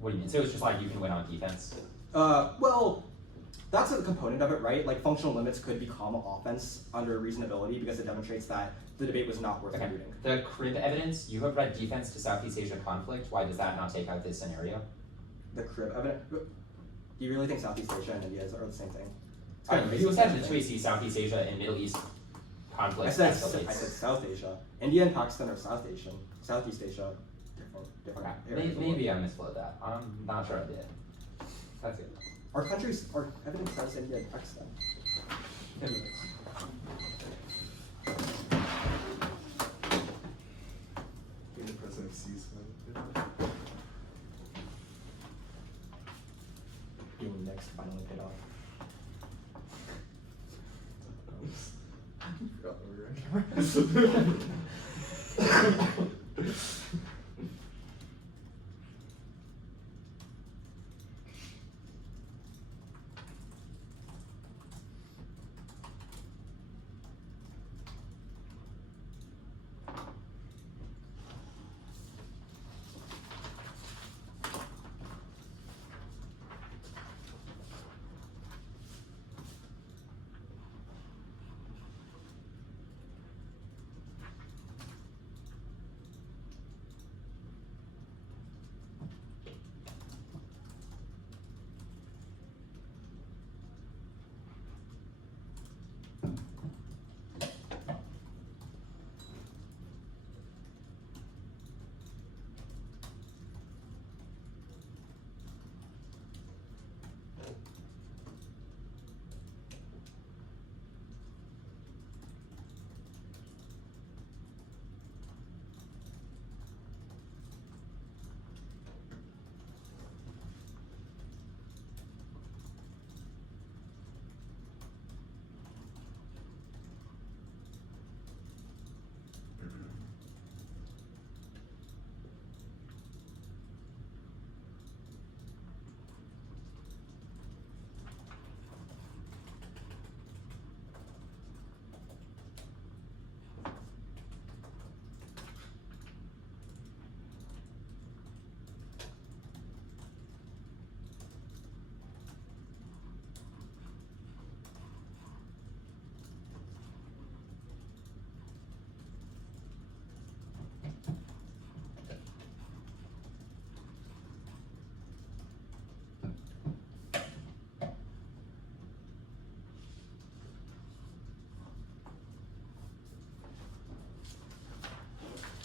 What do you mean? So it's just like you can win on defense? Well, that's a component of it, right? Like functional limits could become offense under reasonability because it demonstrates that the debate was not worth Okay. looting. The crib evidence, you have read defense to Southeast Asia conflict. Why does that not take out this scenario? The crib evidence. Do you really think Southeast Asia and India are the same thing? It's kind of You racist, I essentially think. see Southeast Asia and Middle East conflict I said escalates. South Asia. India and Pakistan are South Asian. Southeast Asia, different. Okay. areas of the Maybe world. I misflowed that. I'm not sure I did. That's good. Our countries, our evidence says India and Pakistan. Being the president of ceasefire. Being next finally paid off. Forgot what we were in.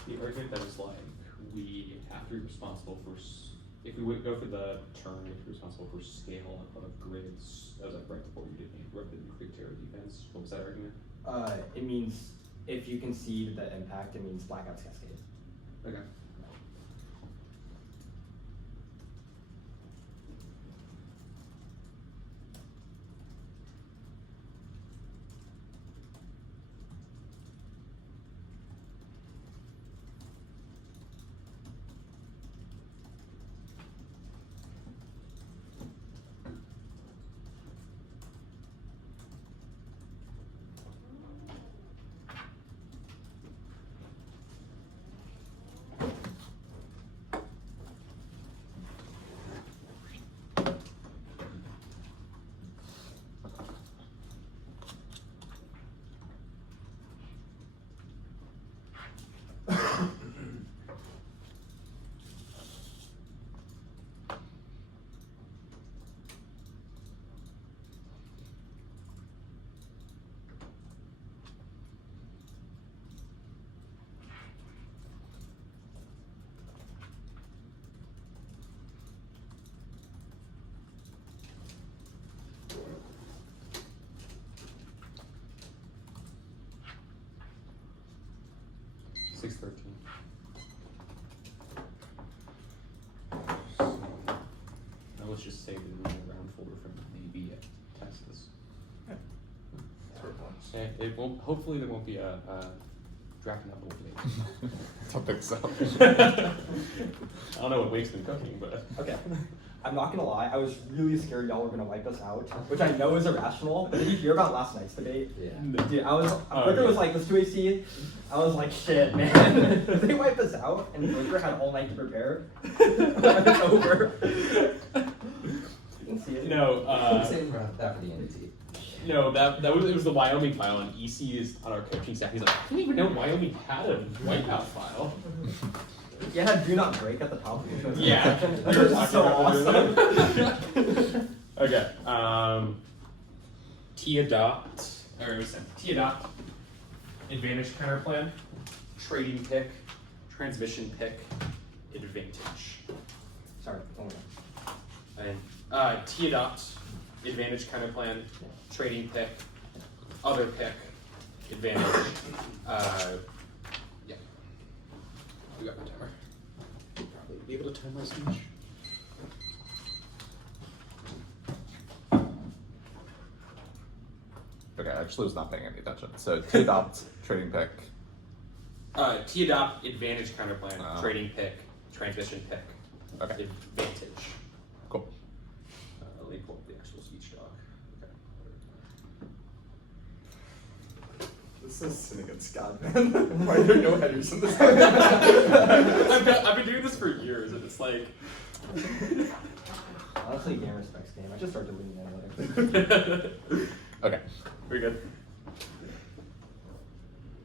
The argument that was like, we have to be responsible for, if we would go for the term, we have to be responsible for scale of grids, that was like right before you did the nuclear terror defense. What was that argument? It means if you concede the impact, it means blackouts cascade. Okay. Six 13. So, now let's just say that in the round folder from maybe Texas. turbulence. It won't. Hopefully, there won't be a draft knuckle debate. Don't think so. I don't know what Wake's been cooking, but Okay. I'm not gonna lie, I was really scared y'all were gonna wipe us out, which I know is irrational, but did you hear about last night's debate? Yeah. Dude, Flicker yeah. was like, let's do AC. I was like, shit, man. If they wipe us out, and Flicker had all night to prepare, it's over. You can see it. no. Same for that for the entity. No, it was the Wyoming file, and EC is on our coaching staff. He's like, I didn't even know Wyoming had a wipeout file. Yeah, it had do not break at the top. Yeah, That we were was talking so about awesome. Okay. T adopt advantage counter plan, trading pick, transmission pick, advantage. Sorry, hold on. And T adopt advantage counter plan, trading pick, other pick, advantage. Yeah. We got my timer. We'll probably be able to time my speech. Okay, I actually was not paying any attention. So T adopt, trading pick. T adopt advantage counter plan, trading pick, transmission pick, Okay. advantage. Cool. Let me pull up the actual speech doc. Okay. This is sin against God, man. Why are there no headers in this? I've been doing this for years, and it's like. Honestly, game respects game. I just started deleting analytics. Okay. We're good.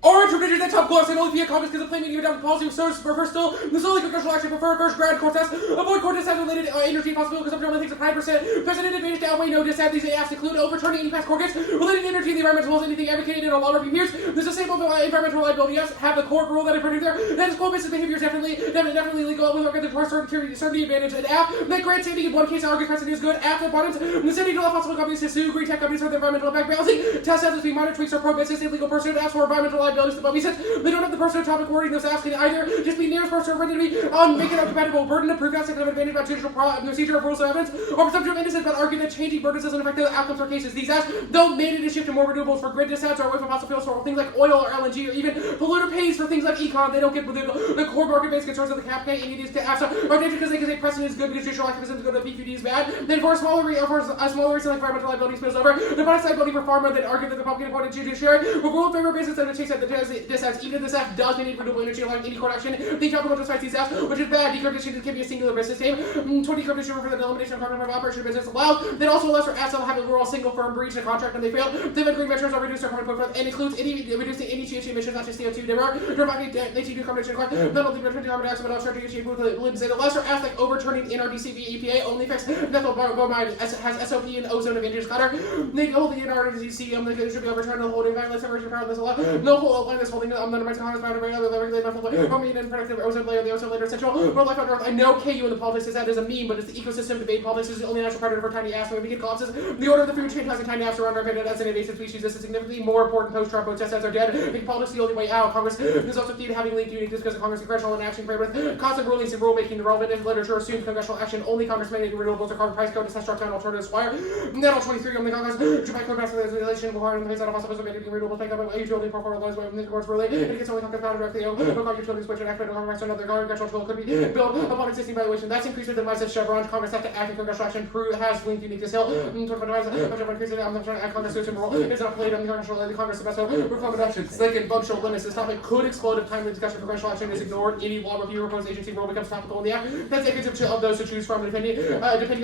Orange revision that top class and only via comments because the plain media adopted policy of service prefer still the solely congressional action prefer first grad contest. Avoid contest has related energy possible because of only things of 9%. President advantage to outweigh no dissent. These AFs include overturning any past court case related to energy, the environment, as well as anything advocated in a law review years. There's a sample of environmental liability. Yes, have the court rule that I printed there. That is quote-based behavior is definitely legal with regard to certainty advantage. And app that grant safety in one case argues precedent is good. App that bottoms the city to allow possible companies to sue green tech companies for the environmental impact balancing. Test has being minor tweaks or pro-business legal person apps for environmental liabilities. The Bobby says they don't have the personal topic wording those apps can either just be nearest person or to be make it a compatible burden to prove that's an advantage about judicial procedure of rules of evidence or presumption of innocence but argue that changing burdens doesn't affect the outcomes or cases. These apps don't mandate a shift to more renewables for grid dissents or away from fossil fuels for things like oil or LNG or even polluter pays for things like econ. They don't get the core market-based concerns of the cap pay. Any of these apps are dangerous because they can say precedent is good because judicial activism is good, but PQD is bad. Then for a smaller reason like environmental liability spills over, the bias liability for pharma that argue that the Republican appointed judiciary will rule in favor of business and it takes out the dissents. Even if this app does mandate renewable energy allowing any court action, the topical just fights these apps, which is bad. Decarbonization can be a singular business name. 20 decarbonization for the elimination of carbon from operation of business allowed. That also allows for apps that will have a rural single firm breach in a contract and they fail. The green measures are reduced their carbon footprint and includes reducing any GHG emissions, not just CO2. There are decarbonization required not only reducing carbon dioxide but also GHG with the lesser apps like overturning NRDC via EPA only affects methyl bromide has SOP and ozone advantages cutter. They hold the NRDC they should be overturned the holding back separation power this allowed. No whole outline this holding the minimized comments by the regulated methyl bromine and productive ozone layer, the ozone layer essential for life on Earth. I know KU in the politics is that is a meme, but it's the ecosystem debate. Politics is the only natural predator for tiny apps. When we get collapses, the order of the food chain has tiny apps around our opinion as an invasive species. This is significantly more important post-Trump protests are dead. I think politics is the only way out. Congress is also key to having linked unique because of Congress congressional and action framework. Constant rulings and rulemaking. The relevant literature assumes congressional action. Only Congress mandated renewables or carbon price code to struck down alternatives. Wire. Net 23 on the Congress. Japan code master legislation requiring the face out of fossil fuels mandating renewables. Think about utility profile laws by the courts really. It gets only Congress power directly. No utilities which an act of Congress or another congressional tool could be built upon existing valuation. That's increased with the advice of Chevron. Congress have to act in congressional action. Has linked unique to Hill. I'm not trying to act Congress to role. It's not played on the Congress the best reform action. Second, functional limits. This topic could explode if timely discussion of congressional action is ignored. Any law review proposed agency role becomes topical in the act. That's the of those to choose from. Depending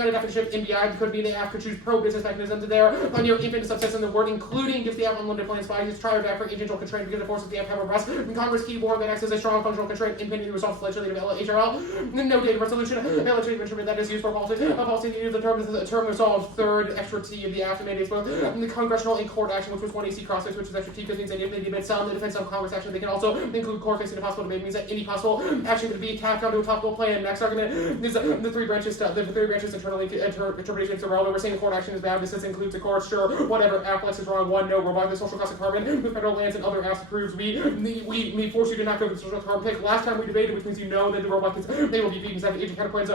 on the definition of MBI, could be the act could choose pro-business mechanisms there on your infinite subsets in the word, including if the app unlimited plans by his trial back for agential constraint because the forces the app have a rest. Congress keyboard that acts as a strong functional constraint impending results of legislative HRL. No data resolution. Legislative instrument that is used for policy. Policy use the term resolved. Third, extra T of the act mandates both the congressional and court action, which was one AC cross, which was extra T because means that if they debate some, the defense of Congress action, they can also include court facing a possible debate. Means that any possible action could be tacked onto a topical plan. Next argument is the three branches internally interpretations are relevant. We're saying court action is bad. This includes the court. Sure, whatever. Applex is wrong. One, no. Robot the social cost of carbon with federal lands and other apps approves. We force you to not go with the social carbon pick. Last time we debated, which means you know that the robot they will be beaten. Agent kind of plans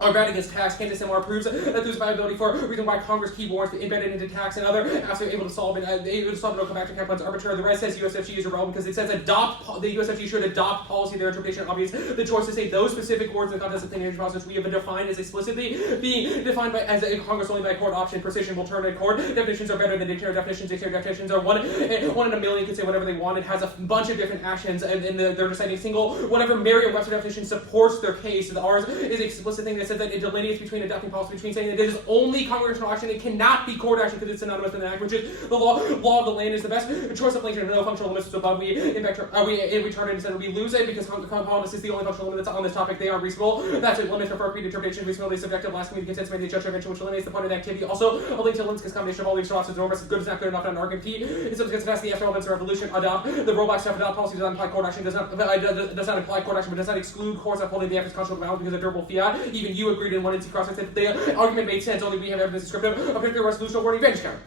are bad against tax. Candace MR proves that there's viability for a reason why Congress key warrants embedded into tax and other after able to solve no come back to capital's arbitrary. The rest says USFG is irrelevant because it says the USFG should adopt policy. Their interpretation obvious. The choice to say those specific words in the context of the clean energy process we have been defined as explicitly being defined by as a Congress only by court option. Precision will turn a court. Definitions are better than dictionary definitions. Dictionary definitions are one in a million can say whatever they want. It has a bunch of different actions and they're deciding single whatever Merriam-Webster definition supports their case. The ours is an explicit thing that says that it delineates between adopting policy, between saying that it is only congressional action, it cannot be court action because it's synonymous with an act, which is the law of the land is the best choice of language and no functional limits above. We turn it and said we lose it because components is the only functional limit that's on this topic. They are reasonable. That's it. Limits for predetermination, reasonably subjective, last community consents made the judge intervention, which eliminates the point of the activity. Also, a link to Linsky's combination of all these options enormous. Good is not good enough on an argument. P is subject to pass the after elements of revolution. Adopt the robot stuff. Adopt policy does not imply court action. Does not imply court action, but does not exclude courts upholding the act's constitutional balance because of durable fiat. Even you agreed in one NC cross that the argument made sense. Only we have evidence descriptive of particular resolution warning advantage counter.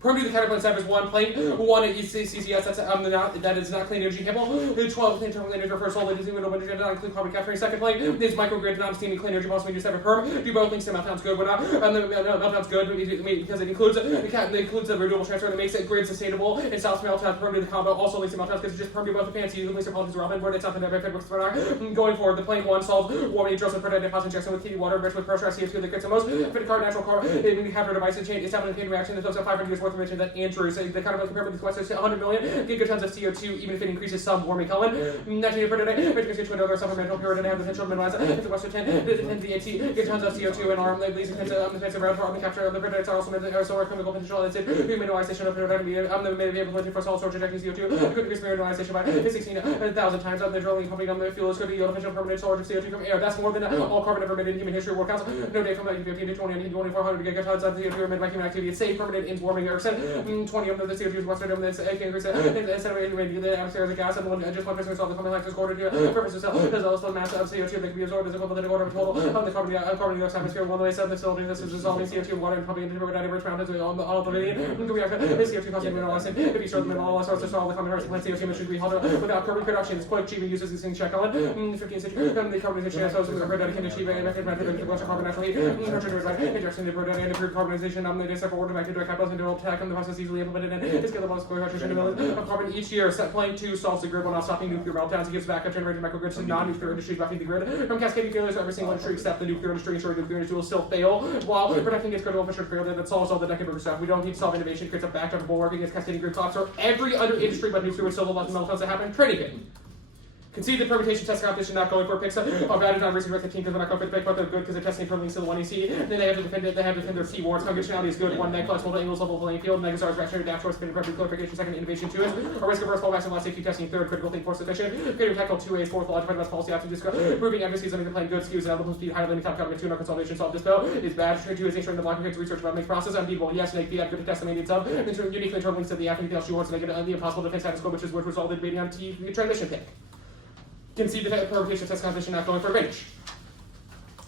Permitting the counterpoint step is 1 plain, 1 CCS, that is not clean energy capable. 12 clean thermal energy refers solely to zero window energy, not include carbon capture. Second plain is microgrid, not steaming clean energy, possibly just have a perm. Do both links to meltdown's good, but not meltdown's good because it includes the renewable transfer that makes it grid sustainable. It stops meltdown, perm to the combo, also links to meltdown because it just perm to both the fancy links to politics Robin, but it's not the benefit books for going forward. The plain 1 solves warming and with predator deposit injection with heated water enriched with pressurized CO2 that gets the most fit carbon natural carbon. When you capture a device and change, it's having a chain reaction that does 500 years worth of emission that Andrew. So they kind of compare with the questions 100 million gigatons of CO2, even if it increases some warming column. Naturally, per day, which constitutes another supplemental period and have the potential to minimize it. It's a Western 10 gigatons of CO2 and arm least expensive around carbon capture of the predators are also chemical potential. It's mineralization of the maybe able to for solid storage injecting CO2. Could increase mineralization by 16,000 times. The drilling pumping on the fuel is could be yield potential permanent storage of CO2 from air. That's more than all carbon ever emitted in human history. World Council. No day from 1915 to 2400 gigatons of CO2 emitted by human activity. It's safe, permanent in warming Erickson. 20 of the CO2 is Western Dome. That's increase instead of the atmosphere as a gas, and just 1% solve the common life is quartered to purpose of cell. There's also the mass of CO2 that can be absorbed as equivalent to a quarter of total of the carbon dioxide atmosphere. One way of the facility. This is dissolving CO2 water and pumping into without average round on all the million. We have CO2 causing mineralization. If you start the mineral source to solve the common plant CO2 emissions, we hold without carbon production. It's quite cheap and uses these things check on 15 century. The carbonization so that can achieve a method to carbon naturally. Nurtured by injection of protein and improved carbonization. The data for order back into a capital into attack on the process easily implemented and it's scalable square hydrogen of carbon each year. Set plane 2 solves the grid while not stopping nuclear meltdowns. It gives backup generated microgrids to non-nuclear industries buffing the grid. From cascading failures to every single industry except the nuclear industry, ensuring the nuclear industry will still fail while protecting its critical infrastructure that solves all the decade stuff. We don't need to solve innovation. It creates a backed up bulwark against cascading grid collapse or every other industry but nuclear would still have lots of meltdowns that happen. Training it. Concede the permutation test competition not going for a pixel. Bad is not racing with the team because they're not going for the pick, but they're good because they're testing for links to the 1EC. Then they have to defend it. They have to defend their T warrants. Conditionality is good. 1 neg flexible angles level playing field. Neg stars reaction adapt towards perfect clarification. Second innovation 2 is a risk averse fallbacks and last safety testing. Third critical think force sufficient. Creative tackle 2A. Fourth logic best policy option disco. Proving emphases on playing good skews and output speed higher than top government 2 no consolidation solve dispo is bad. 2 is ensuring the blocking fix research about makes process unbeatable. Yes, neg fiat good to test the maintenance of. Uniquely internal links to the app. Anything else she wants to make it the impossible defense status quo, which is what resulted in on T transition pick. Concede the permutation test competition not going for advantage.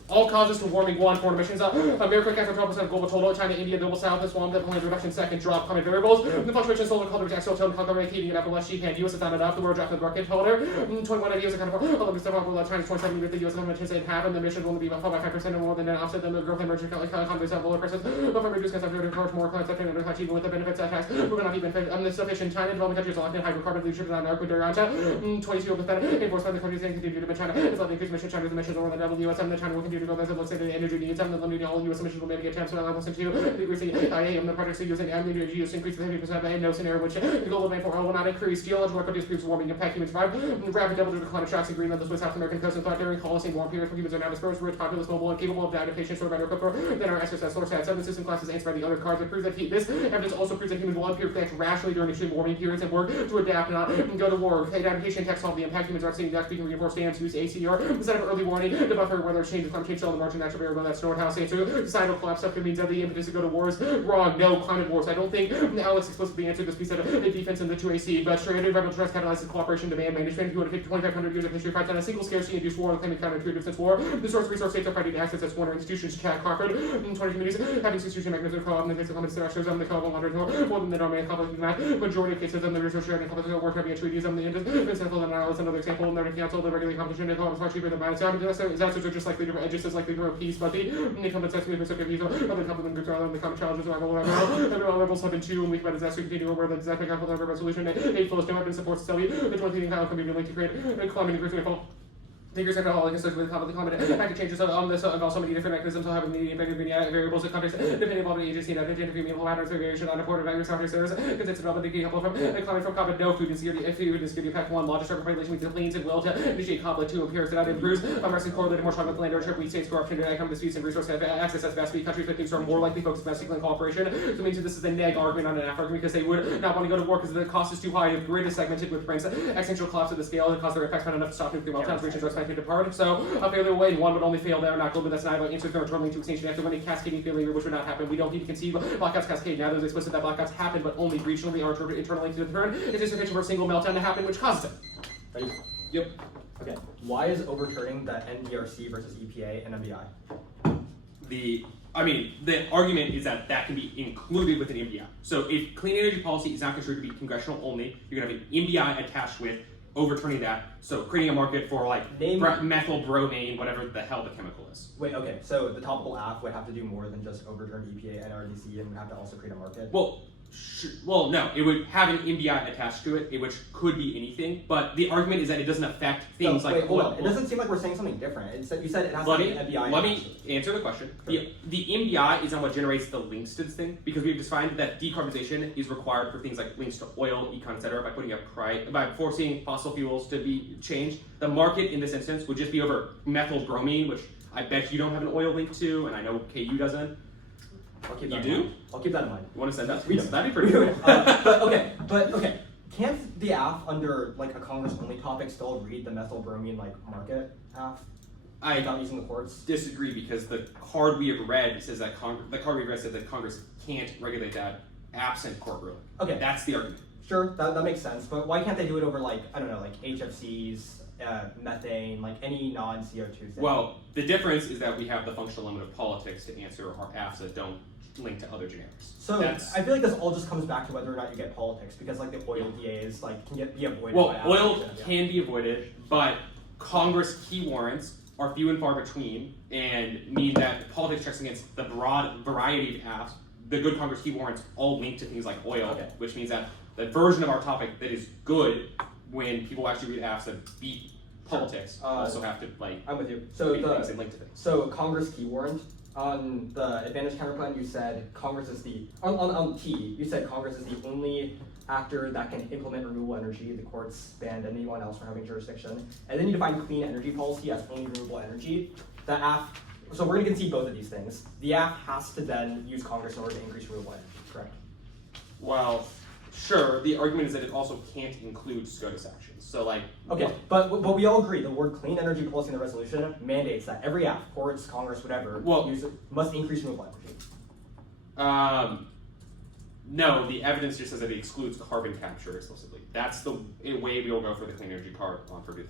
All causes to warming 1 foreign emissions. America accounts for 12% of global total. China, India, global south, this one, definitely reduction second drop, common variables. The fluctuation solar color axial tone, color heating, and after less sheet hand. US is not enough. The world draft the market holder. 21 ideas account for 11% of China's 27 with the US government is in half, and the emissions will only be about 5% or more than an offset. Then the growth emerging economies have lower prices. But from reduced consumption, encourage more clients that under touch even with the benefits that tax. We're not even sufficient. China, developing countries locked in hydrocarbon leadership is on Arco 22 of the enforced by the countries and continue to demand China. It's like increased emission. China's emissions are more than double the US, and the China will continue to go as it looks at the energy needs. And the limiting all US emissions will maybe get attempts to levels into the IA and the projects are using energy use increase the 70% by no scenario which the global demand for oil will not increase. Geological record disproves warming impact humans survive. Rapid double-digit climate shocks in Greenland, the Swiss South American coast, and thought during Holocene warm periods when humans are now dispersed, rich, populous, mobile, and capable of adaptation, sort of better quicker than our SSS source had. 7 system classes answered by the other cards. It proves that this evidence also proves that humans will appear to act rationally during extreme warming periods and work to adapt, not go to war. Adaptation text solve the impact humans are seeing that speaking reinforced dams use ACR instead of early warning to buffer weather change, climate change, cell, the margin natural variable that's stored house answer. Societal collapse stuff means that the impetus to go to wars. Wrong. No climate wars. I don't think Alex explicitly answered this piece of the defense in the 2AC, but straight environmental stress catalyzes cooperation, demand management. 2,500 years of history fights on a single scarcity-induced war and claiming counter-intuitive defense war. The source resource states are fighting access as one institutions chat conquered. 20 communities having substitution mechanisms co-op in the face of common structures on the co-op laundered more than the domain conflict in that majority of cases on the resource sharing conflict work having a treaties on the independent and Ireland. Another example, Northern Council, the regular competition, and co-op is far cheaper than minus. Disasters are just likely to just as likely to grow peace, but the incumbent sex movements of views of the incumbent groups are the common challenges of our levels have been two, and weak about disaster continue where the exact level resolution, eight flows, no weapon supports steady, the 20 how can be linked to create a climate increase fall. Figures are all associated with the climate active changes involve so many different mechanisms will have the variables and context depending on the agency and attention to meaningful patterns variation on important values factors consistent of the decouple from climate from climate no food insecurity impact one logic regulation with the planes and will to initiate conflict two appears that improves American correlated more strong with land ownership weak states corruption and economic disputes and resource access as fast countries but things are more likely focused domestically in cooperation so it means that this is a neg argument on an AFF argument because they would not want to go to war because the cost is too high if grid is segmented which brings exponential collapse of the scale and cause their effects not enough to stop nuclear meltdowns regions are expected to depart so a failure will one would only fail there, not global, that's not about instant turning to extinction after when a cascading failure, which would not happen. We don't need to conceive blackouts cascade. Now there's explicit that blackouts happen, but only regionally or internally to the turn. Is this sufficient for a single meltdown to happen, which causes it? Ready? Yep. Okay. Why is overturning the NDRC versus EPA and MBI? The argument is that that can be included with an MBI. So if clean energy policy is not considered to be congressional only, you're going to have an MBI attached with overturning that, so creating a market for like methyl bromine, whatever the hell the chemical is. Wait, okay, so the topical AFF would have to do more than just overturn EPA and RDC and would have to also create a market? Well, no, it would have an MBI attached to it, which could be anything, but the argument is that it doesn't affect things like hold oil. on. It doesn't seem like we're saying something different. You said it has to be an MBI. Let me answer the question. Sure. The MBI is not what generates the links to this thing, because we've defined that decarbonization is required for things like links to oil, econ, etc. by putting by forcing fossil fuels to be changed. The market in this instance would just be over methyl bromine, which I bet you don't have an oil link to, and I know KU doesn't. I'll keep that You in do? mind. I'll keep that in mind. You want to send that? We don't. That'd be pretty cool. But okay. Can't the AFF under like a Congress only topic still read the methyl bromine like market AFF? Without using the courts? Disagree because the card we have read says that says that Congress can't regulate that absent court ruling. Okay. That's the argument. Sure, that makes sense. But why can't they do it over like I don't know, like HFCs, methane, like any non-CO2 thing? Well, the difference is that we have the functional limit of politics to answer our AFs that don't link to other generics. So I feel like this all just comes back to whether or not you get politics, because like the oil DAs like can be avoided. Well, by oil can be avoided, but Congress key warrants are few and far between, and mean that politics checks against the broad variety of AFs. The good Congress key warrants all link to things like oil, which means that the version of our topic that is good when people actually read AFs that beat politics also have to like. I'm with you. So things and link to things. So Congress key warrant. On the advantage counterplan, you said Congress is the on T. You said Congress is the only actor that can implement renewable energy. The courts banned anyone else from having jurisdiction. And then you define clean energy policy as only renewable energy. The AFF. So we're going to concede both of these things. The AFF has to then use Congress in order to increase renewable energy. Correct. Well, sure. The argument is that it also can't include SCOTUS actions. So like. Okay, but we all agree the word clean energy policy in the resolution mandates that every AFF, courts, Congress, whatever, must increase renewable energy. No, the evidence just says that it excludes carbon capture explicitly. That's the way we will go for the clean energy card on Purdue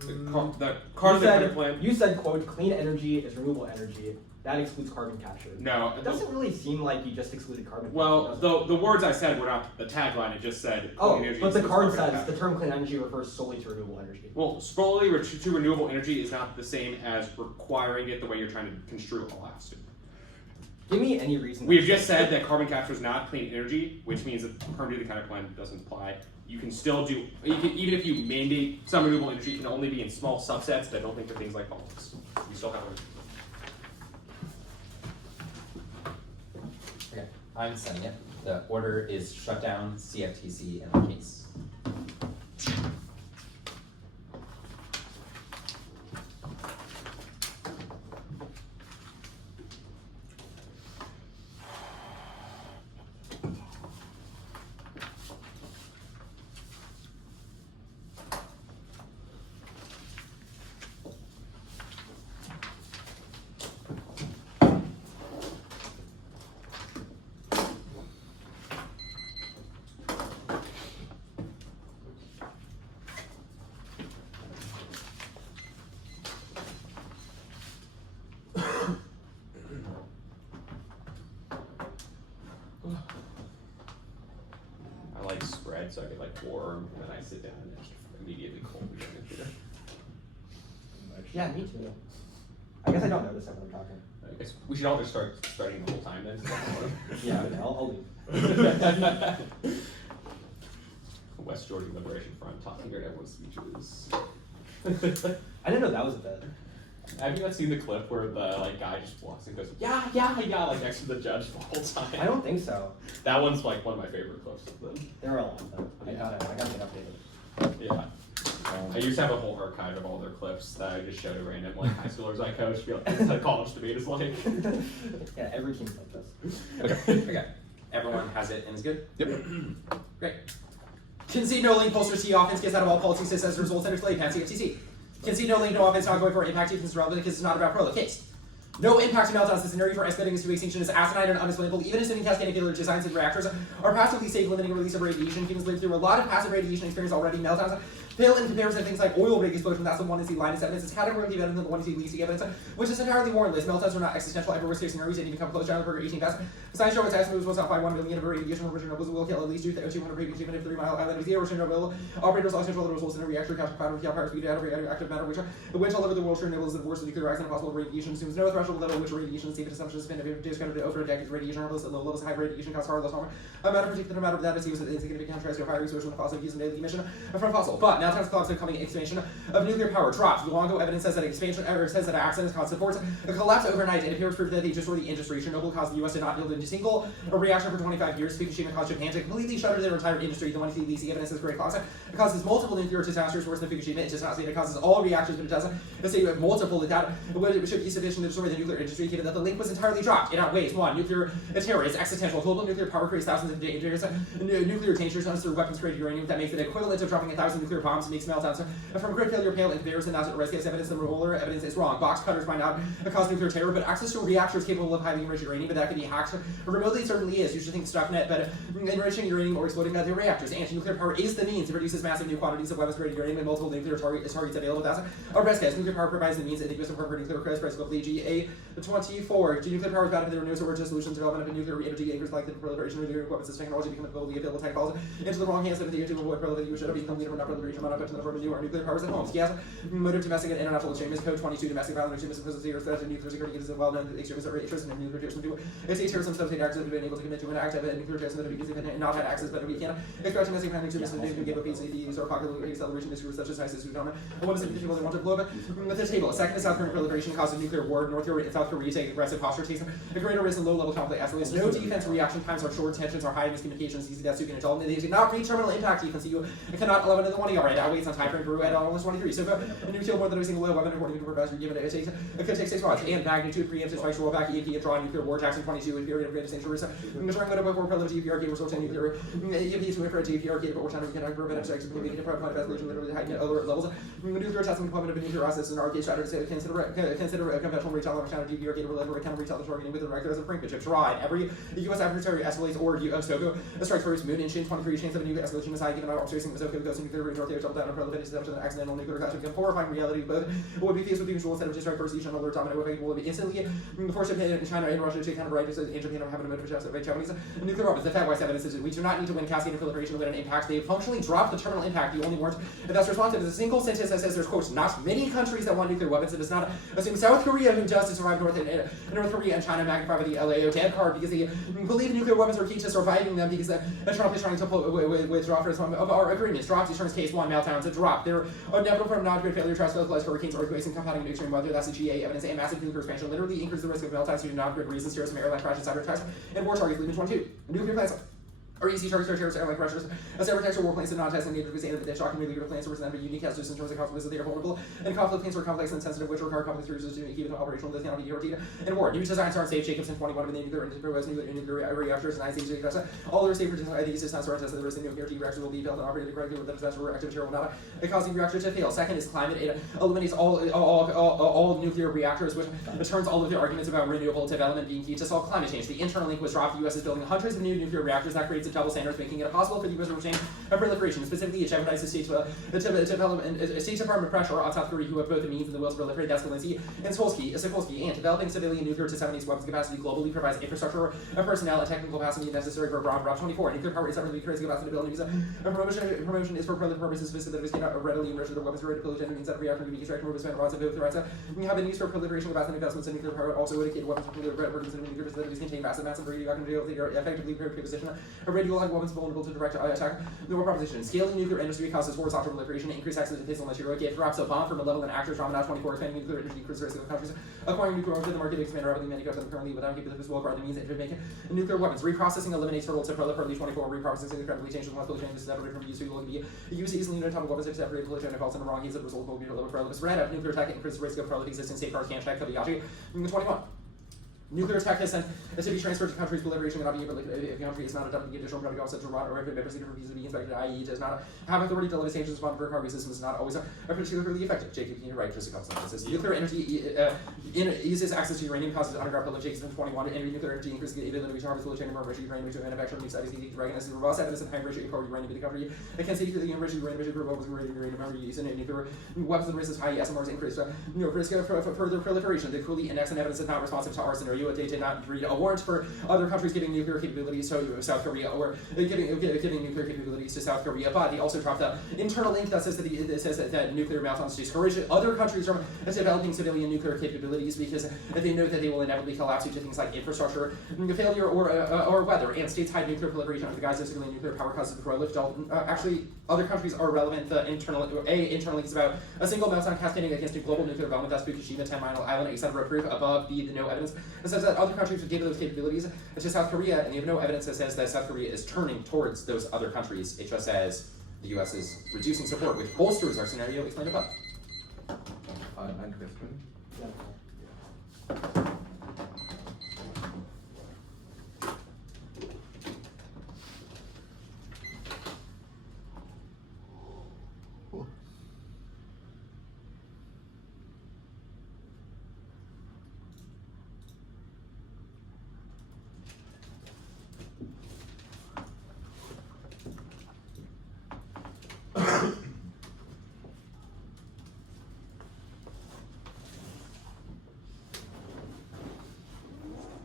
The card of the climate plan. You said, quote, clean energy is renewable energy. That excludes carbon capture. No. It doesn't really seem like you just excluded carbon capture. Well, the words I said were not the tagline, it just said clean energy. But the card says the term clean energy refers solely to renewable energy. Well, solely to renewable energy is not the same as requiring it the way you're trying to construe all AFs. Give me any reason. We've just said that carbon capture is not clean energy, which means that Purdue the counterplan doesn't apply. You can still do, even if you mandate some renewable energy, it can only be in small subsets that don't think of things like politics. You still have Okay, I'm sending it. The order is shutdown, CFTC, and the case. I like spread so I get like warm, and then I sit down and it's immediately cold again. Yeah, me too. I guess I don't notice it when I'm talking. I guess we should all just start starting the whole time then. Yeah, okay, I'll leave. West Georgia Liberation Front talking during everyone's speeches. I didn't know that was a bit. Have you not seen the clip where the guy just walks and goes, yeah, like next to the judge the whole time? I don't think so. That one's like one of my favorite clips of them. There are a lot of them. I gotta get updated. Yeah. I used to have a whole archive of all their clips that I just showed to random high schoolers I coached. Be like, this is what college debate is like. Yeah, every team's like this. Okay. Everyone has it and is good? Yep. Great. Concede no link, pollsters T offense gets out of all policies as results and display pass CFTC. Concede no link, no offense, not going for impact defense is relevant because it's not about pro the case. No impact to meltdowns. The scenario for escalating into extinction is asinine and unexplainable. Even assuming cascading nuclear designs and reactors are passively safe, limiting release of radiation. Humans live through a lot of passive radiation experience already. Meltdowns pale in comparison to things like oil rig explosion. That's the one to see line of evidence. It's categorically better than the one to see least evidence, which is entirely warrantless. Meltdowns are not existential ever worst case scenarios. They didn't even come close to Burger 18 past. Science show its estimates was not by 1 million of radiation from Chernobyl will kill at least 200 radiation in a 3-mile island of zero Chernobyl. Operators lost control of the results in a reactor captured powder with higher speed out of radioactive matter, which all over the world. Chernobyl is the worst nuclear accident possible. Radiation assumes no threshold level which radiation safe assumptions has been discounted over decades. Radiation levels at low levels, high radiation cause far less harm. A matter particular matter of that is used in significant contrast to high research on the fossil use and daily emission from fossil. But now times clocks are coming expansion of nuclear power drops. The long ago evidence says that expansion says that accidents cause supports a collapse overnight. It appears proof that they destroy the industry. Chernobyl caused the US to not build a single reactor for 25 years. Fukushima caused Japan to completely shutter their entire industry. The one to see evidence is great cause. It causes multiple nuclear disasters worse than Fukushima. It does not say that it causes all reactors, but it does say multiple that should be sufficient to destroy the nuclear industry, given that the link was entirely dropped. It outweighs 1. Nuclear terror is existential. Global nuclear power creates thousands of dangers. Nuclear dangers through weapons grade uranium that makes it equivalent of dropping 1,000 nuclear bombs and makes meltdowns from grid failure pale in comparison. That's what risk is evidence. The molar evidence is wrong. Box cutters might not cause nuclear terror, but access to reactors capable of highly enriched uranium, but that could be hacked remotely. It certainly is. You should think StuffNet, but enriching uranium or exploding nuclear reactors. Anti-nuclear power is the means. It produces massive new quantities of weapons grade uranium and multiple nuclear targets available. That's a risk. Nuclear power provides the means. Ambiguous and proper nuclear credits price globally. GA24. Nuclear power is bad for the renewable solutions development of nuclear energy anchors like the proliferation of nuclear equipment. This technology become globally available tech falls into the wrong hands of the to avoid proliferation. You should have become leader of not proliferation, but to the form of new nuclear powers at homes. Yes. Motive domestic and international extremism. Code 22. Domestic violence, extremism, physical threat to nuclear security is well known that extremists are interested in nuclear terrorism. It's a terrorism substate acts that have been able to commit to an act of nuclear terrorism that have been not had access, but we can extract domestic violence extremists and give a piece of these or popular acceleration discourse such as ISIS Sudan. What is it people they want to blow up at the table? Second is South Korean proliferation causes nuclear war. North Korea and South Korea take aggressive posture takes a greater risk in low level conflict escalates. No defense reaction times are short, tensions are high, miscommunications easy that's you can tell. They do not reach terminal impact defense. You cannot 11 to the 1 ER. It outweighs on Thai and Peru at almost 23. So a nuclear more than a single weapon according to professor given it could take 6 months. And magnitude preemptive strikes roll back EMP and draw nuclear war Jackson 22 in period of greatest danger. Measuring what before prelude GPRK results in nuclear EMP to infrared GPRK, but we're trying to cannot prevent strikes and maybe provide escalation literally heighten at other levels. Nuclear testing deployment of nuclear assets in RK strategy consider a conventional retail of China GPRK to relate kind of retail the targeting with the director as a Frank chip tried. Every US adversary escalates or Soko strikes first moon in Shin 23 chance of a nuclear escalation is high given our observation with Soko goes to nuclear North Air double down on proliferation deception and accidental nuclear clash become horrifying reality. Both would be faced with the usual instead of just strike first each another domino effect will be instantly forced Japan and China and Russia to kind of right in Japan are having a motive for Japanese nuclear weapons. The fact wise evidence is we do not need to win cascading proliferation to win an impact. They functionally dropped the terminal impact. You only weren't that's responsive. There's a single sentence that says there's quotes not many countries that want nuclear weapons. It does not assume South Korea who does to survive North Korea and China magnified by the LAO dead card because they believe nuclear weapons are key to surviving them because Trump is trying to withdraw from some of our agreements. Drops determines case 1 meltdowns a drop. They're inevitable from non-grid failure, trust localized hurricanes, earthquakes, and compounding of extreme weather. That's the GA evidence. And massive nuclear expansion literally increases the risk of meltdowns due to non-grid reasons. Terrorism, airline crashes, cyber attacks, and war targets. Leaving 22. Nuclear plants or easy targets for terrorist airline crashers. A cyber attacks or war planes and non-testing needed because the shocking nuclear plants are presented unique as just in terms of conflicts they are vulnerable. And conflict plants are complex and sensitive, which require complex resources to keep it operational. This cannot be guaranteed. And war. New designs aren't safe. Jacobson 21 of the nuclear reactors and ICs. All are safe for these designs are tested. The risk of nuclear reactors will be built and operated correctly with the disaster reactive material will not causing reactors to fail. Second is climate. It eliminates all nuclear reactors, which turns all of the arguments about renewable development being key to solve climate change. The internal link was dropped. The US is building hundreds of new nuclear reactors that creates of double standards, making it possible for the U.S. to retain a proliferation. Specifically, it jeopardizes State Department pressure on South Korea, who have both the means and the will to proliferate. That's Zelensky and Sikorski. And developing civilian nuclear to disseminate weapons capacity globally provides infrastructure, personnel, and technical capacity necessary for Round 24. Nuclear power is separately creates capacity abilities. Promotion is for purposes specific that readily emerge the weapons ready to pillage enemies that react from unique extraction movements and rods and threats. Have been used for proliferation capacity investments in nuclear power. Also indicated weapons for weapons in nuclear facilities contain massive radioactive effectively preposition a radioactive weapons vulnerable to direct attack. No proposition. Scaling nuclear industry causes force after proliferation, increased access to fissile material, get drops a bomb from a level and actors Round 24, expanding nuclear energy, increase risk of countries acquiring nuclear arms in the market, expand rapidly many countries currently without capabilities as well acquire the means to make nuclear weapons. Reprocessing eliminates hurdles to proliferate 24. Reprocessing incredibly changes responsibility changes separate from use. Will be used easily in top weapons to separate proliferation if also in the wrong use of result will be a little proliferation. Spread out nuclear attack increases risk of proliferation existence. Safeguards can't check Topicality. 21. Nuclear attack has to be transferred to countries' proliferation without being able to, if a country is not adopting additional protocols such as Rebuttal, or if it may proceed for visa to be inspected, i.e. does not have authority to limit sanctions upon recovery system, is not always particularly effective. Jacob, you right, just a couple sentences. Nuclear energy eases access to uranium, causes underground proliferation. 21. And nuclear energy increases the ability to harvest plutonium or enriched uranium to manufacture new studies. Dragon is robust evidence of high enriched uranium in the country. It can secretly enrich uranium, uranium use in nuclear weapons and risks high SMRs increase. Risk of further proliferation. The cruelly index and evidence is not responsive to our scenario. They did not read a warrant for other countries giving nuclear capabilities to South Korea, or giving nuclear capabilities to South Korea. But they also dropped the internal link that says that nuclear meltdowns discourage other countries from developing civilian nuclear capabilities because they know that they will inevitably collapse due to things like infrastructure failure or weather. And states hide nuclear proliferation under the guise of civilian nuclear power causes proliferation. Actually, other countries are relevant. The internally is about a single meltdown cascading against a global nuclear development. That's Fukushima, 10 Mile Island, etc. Proof above the no evidence. It says that other countries would give those capabilities to South Korea, and you have no evidence that says that South Korea is turning towards those other countries. It just says the U.S. is reducing support, which bolsters our scenario explained above. And question?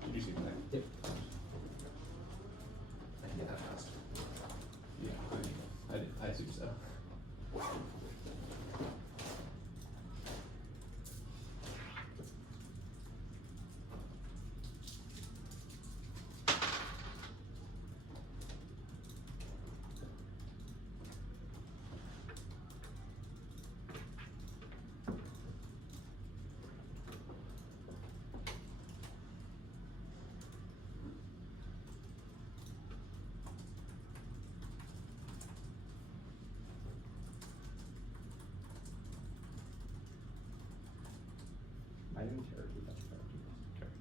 Did you see that? Yep. I can get that fast. Yeah, I assume so. I didn't interrogate that. Okay.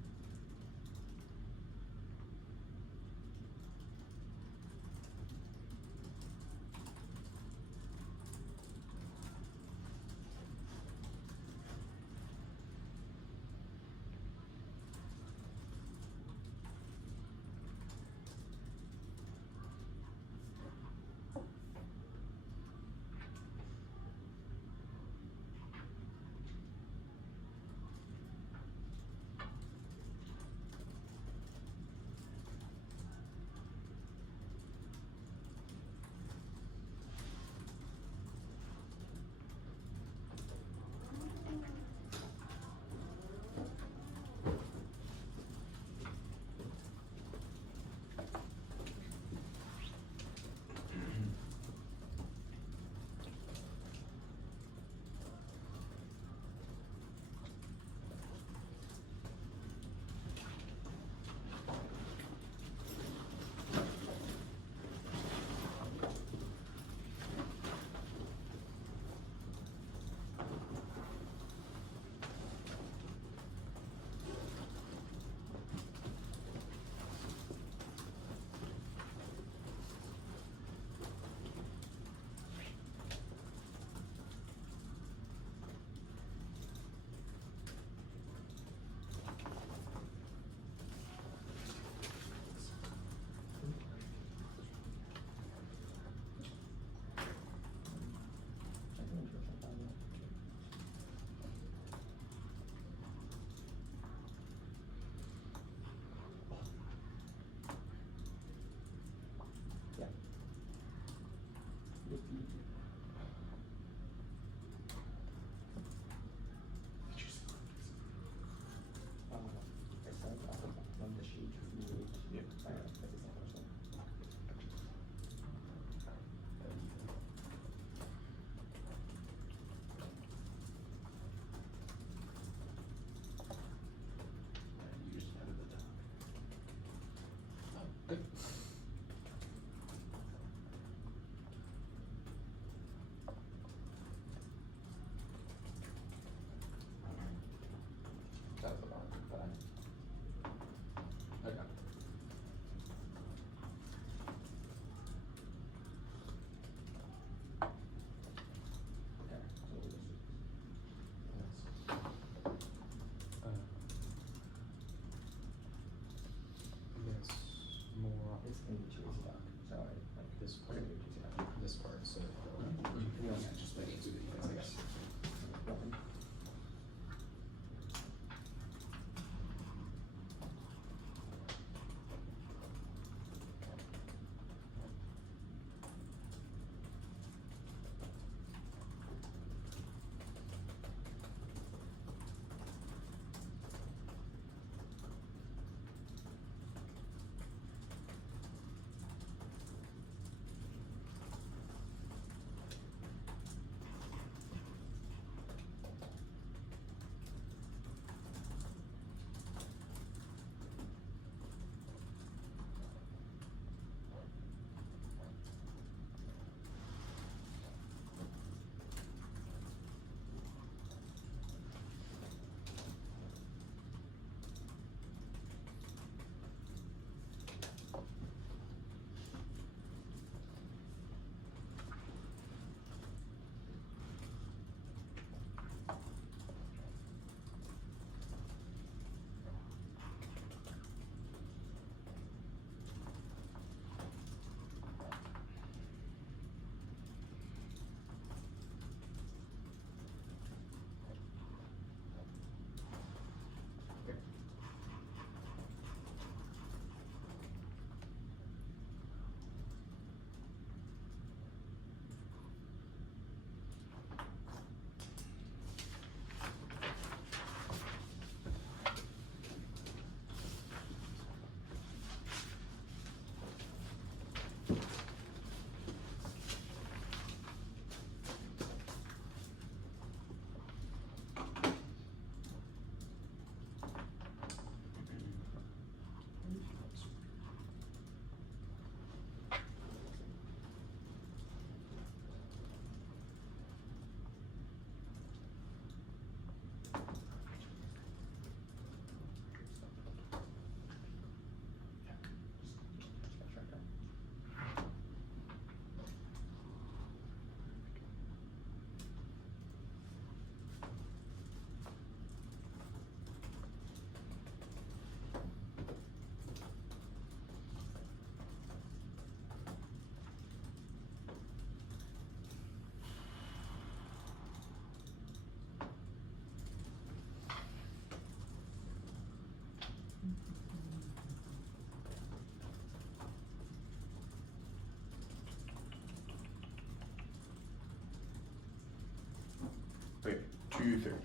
230.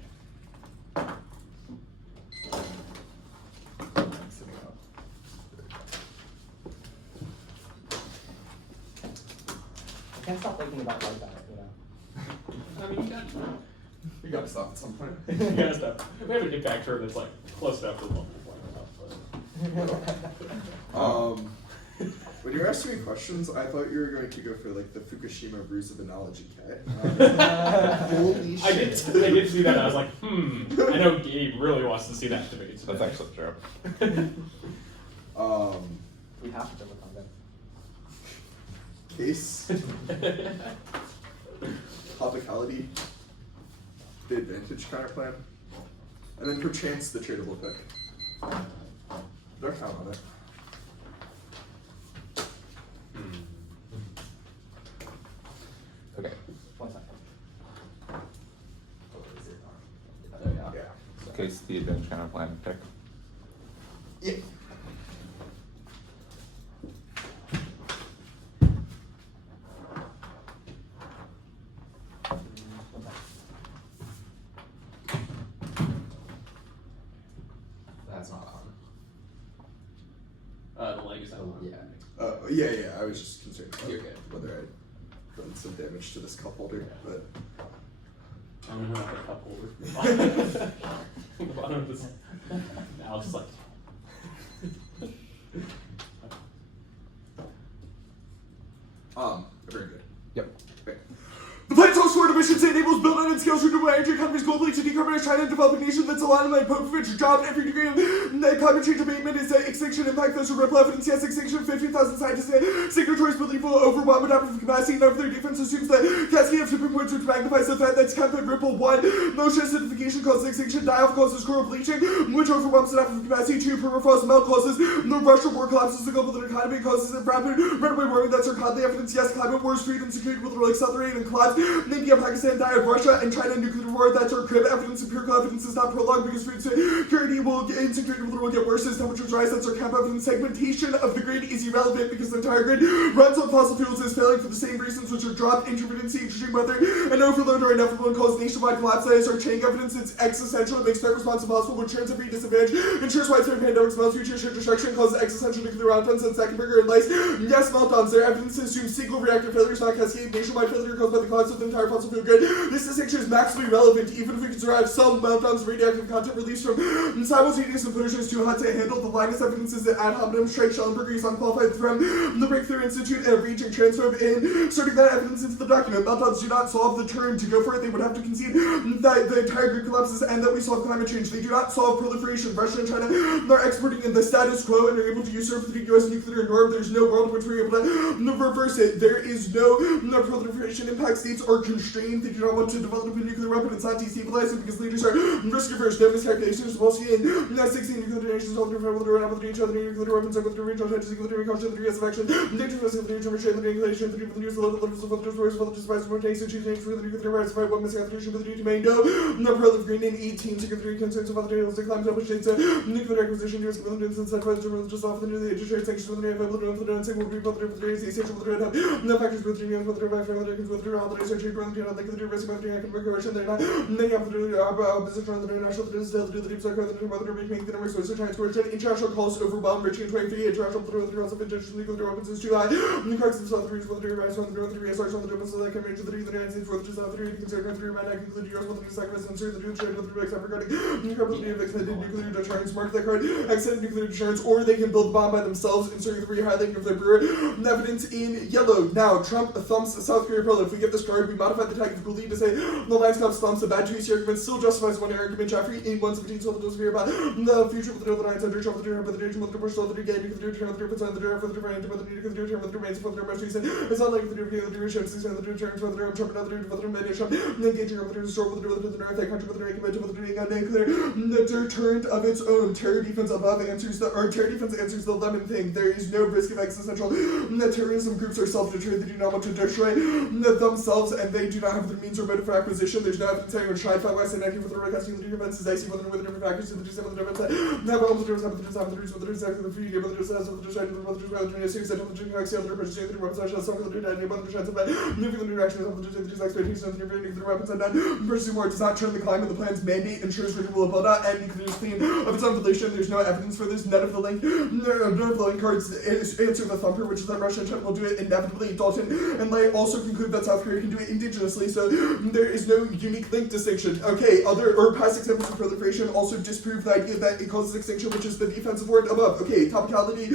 Sitting up. I can't stop thinking about like that, I mean, you got You gotta stop at some point. you gotta stop. We have an impact curve that's like close enough to the level When you were asking me questions, I thought you were going to go for like the Fukushima bruise of analogy, Kat. Holy shit. I did see that and I was like, I know Gabe really wants to see that debate. That's actually true. We have to look on that. Case. Topicality. The advantage counterplan. And then perchance the tradable pick. Don't count on it. Okay. 1 second. Yeah. So case the advantage counter plan pick. Yeah. That's not on. The leg is that one. Yeah. Yeah, I was just concerned about You're good. whether I'd done some damage to this cup holder, but I don't know how to cup holder. The bottom of this. Now it's just like. very good. Yep. Okay. The planet's whole sword of missions enables build on and scales renewable energy economies globally to decarbonize China and developing nation that's aligned like Popovich dropped every degree of climate change abatement is that extinction impact those who ripple evidence. Yes, extinction 15,000 scientists and signatories believe will overwhelm adaptive capacity and over their defense assumes that cascade of tipping points which magnifies the threat that's camped ripple 1. Motion acidification causes extinction, die-off causes coral bleaching, which overwhelms adaptive capacity 2. Permafrost melt causes the Russian war collapses the global economy causes a rapid warming that's our evidence. Yes, climate wars, freedom and security will accelerate and collapse. India, Pakistan, die of Russia, and China nuclear war. That's our crib evidence. Empirical evidence is not prologue because food security insecurity will get worse as temperatures rise. That's our camp evidence. Segmentation of the grid is irrelevant because the entire grid runs on fossil fuels is failing for the same reasons, which are drought, intermittency, extreme weather, and overload are inevitable and cause nationwide collapse. That is our chain evidence. It's existential. It makes threat response impossible, which turns every disadvantage, ensures widespread pandemics, smells future destruction, causes existential nuclear meltdowns, and Seckenberger and Lice. Yes, meltdowns. Their evidence assumes single reactor failures, not cascade. Nationwide failure caused by the collapse of the entire fossil fuel grid. This distinction is maximally relevant, even if we can derive some meltdowns of radioactive content released from simultaneous implosions too hot to handle. The Linus evidence is that ad hominem strike Schellenberger is unqualified from the Breakthrough Institute and reaching transphobe in inserting that evidence into the document. Meltdowns do not solve the turn to go for it. They would have to concede that the entire grid collapses and that we solve climate change. They do not solve proliferation. Russia and China are exporting in the status quo and are able to usurp the U.S. nuclear norm. There's no world in which we're able to reverse it. There is no proliferation. Impact states are constrained. They do not want to develop a nuclear weapon. It's not destabilizing because leaders are risk averse. No miscalculations. Policy in 16 nuclear nations all different with each other. Nuclear weapons are with the regional changes, nuclear caution, the of action. Dangerous with the information, the regulation, the use of levels of the source, the device, more takes, and choosing for the nuclear rights, fight one miscalculation with the duty may know. No pearl of green in 18 security concerns of other titles, declines up which states nuclear acquisition, US government incentivized to just off the new interest rate sanctions with the available to the unstable will be both with the essential with the red hub. No factors with the unions with the revival with the holidays are cheap around the like the risk of the economic correction. They're not many of the opposition on the international the deep cycle the mother making the number source of transportation. International calls overwhelm reaching 23 international the also international legal weapons is too high. The crux of the reason whether rise on the north three SRs on the domestic that can range the United States for the south three consider country man include US with the sacrifice and the trade with the except regarding the capability of extended nuclear deterrence mark that card extended nuclear deterrence or they can build a bomb by themselves inserting the rehighlighting of their brewer evidence in yellow. Now Trump thumps South Korea pearl. If we get this card we modify the tag of Gulli to say the Lions Club thumps the bad juicy argument still justifies one argument Jeffrey in 117 so the does about the future with the Lions under Trump the but the direction with the push the game you can do turn the difference on the door for the different but the need to do turn with the remains for the most recent it's not like the direction the turn for the Trump another for the media shop engaging over the store with the north that country with the recommended with the doing on nuclear the deterrent of its own terror defense above answers the or terror defense answers the lemon thing. There is no risk of existential terrorism groups are self-deterred. They do not want to destroy themselves and they do not have the means or motive for acquisition. There's no evidence anyone tried 5 West and 90 with the broadcasting the events is IC with the different factors of the different events. Now, all the different with the free game, with the size of the design, with the series, and the axial, the purchasing, the website, some of the data, the chance of moving the direction of the expectations of the weapons, and then pursuing more does not turn the climb of the plan's mandate, ensures renewable of build-out, and includes clean of its unfoundation. There's no evidence for this. None of the link cards answer the thumper, which is that Russia and China will do it inevitably. Dalton and Lay also conclude that South Korea can do it indigenously, so there is no unique link distinction. Okay, other or past examples of proliferation also disprove the idea that it causes extinction, which is the defensive word above. Okay, topicality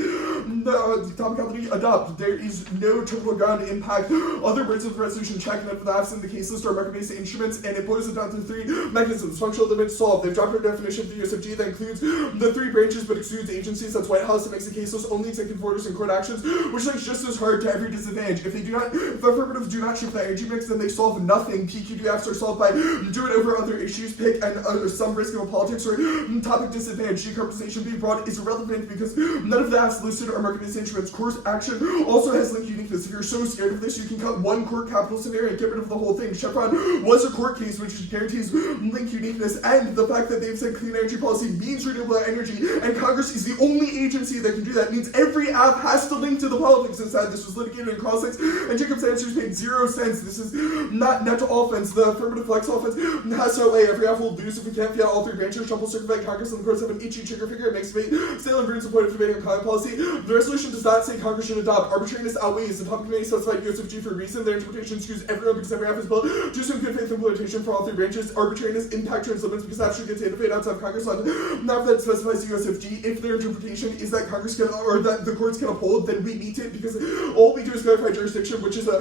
adopt. There is no terminal ground impact. Other words of the resolution check, none of the apps in the case list are market-based instruments, and it boils it down to 3 mechanisms. Functional limits solved. They've dropped our definition of the use of G that includes the 3 branches but excludes agencies. That's White House. That makes the case list only executive orders and court actions, which makes just as hard to every disadvantage. If affirmatives do not shift the energy mix, then they solve nothing. PQDFs are solved by do it over other issues, pick and some risk of politics or topic disadvantage. Decarbonization being broad is irrelevant because none of the apps listed are market-based instruments. Course action also has link uniqueness. If you're so scared of this, you can cut one court capital scenario and get rid of the whole thing. Chevron was a court case which guarantees link uniqueness, and the fact that they've said clean energy policy means renewable energy, and Congress is the only agency that can do that, means every app has to link to the politics inside. This was litigated in cross-links, and Jacob's answers made 0 sense. This is not net offense. The affirmative flex offense has to outweigh every app will lose if we can't fiat all 3 branches. Shuffle circumvent Congress, and the courts have an itchy trigger finger. It makes debate still and brings the point of debating on climate policy. The resolution does not say Congress should adopt. Arbitrariness outweighs. The topic committee specified use of G for a reason. Their interpretation screws everyone because every app is built to some good faith implementation for all 3 branches. Arbitrariness impact turns limits because apps should get to outside of Congress on not that specifies the USFG. If their interpretation is that Congress can or that the courts can uphold, then we meet it because all we do is clarify jurisdiction, which is a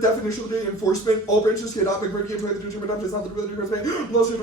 definition of enforcement. All branches can adopt McBurney and the determined adopt is not the ability to respect. Law should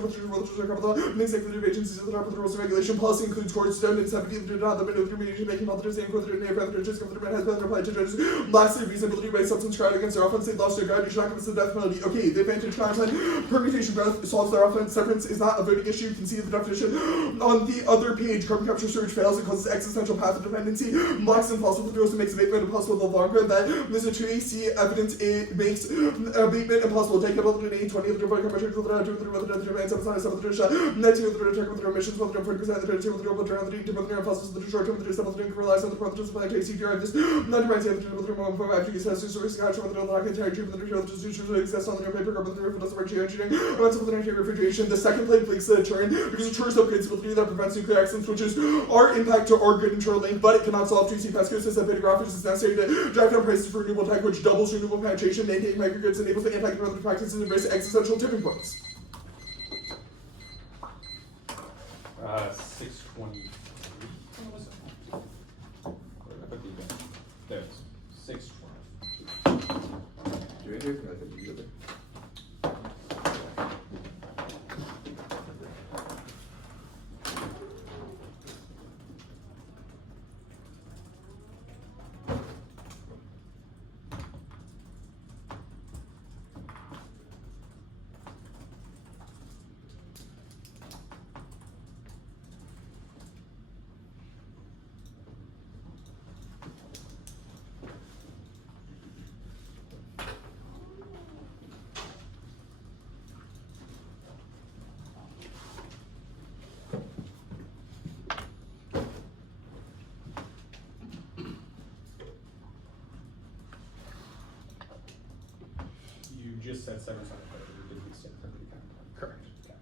makes executive agencies at the top of the rules of regulation. Policy includes courts, don't and 70 do not limit of remediation making multiple saying for the name of the judges government has been applied to judges. Lastly, reasonability by substance crowd against their offense. They lost their guide. You should not give us the death penalty. Okay, the advantage timeline permutation growth solves their offense. Severance is not a voting issue. You can see the definition on the other page. Carbon capture storage fails. It causes existential path of dependency. Blocks impossible for those who makes abatement impossible in the long run. That there's a 2AC evidence it makes abatement impossible. Take about the 20 of the different commercial to the demands of the 7 of the shot. 19 of the return with the emissions, 140% of the 2 of the global turn on the to the fossils of the short term of the 7 of the relies on the profit supply to CDR. This not to the removal from after you says to risk actual the lack of entire tube of the real distribution to exist on the new paper carbon the roof doesn't work geoengineering. Amounts of the energy refrigeration. The second plane leaks the turn because the tourist upgrades ability that prevents nuclear accidents, which is our impact to our grid internal link, but it cannot solve 2C Pascal says that beta graphics is necessary to drive down prices for renewable tech, which doubles renewable penetration, maintaining microgrids, enables the anti-competitive practices and embrace existential tipping points. 623. What was it? Where did I put the event? There it is. 612. Do you hear from that immediately? You just said 7 side effect. You did extend from the account. Correct. Okay.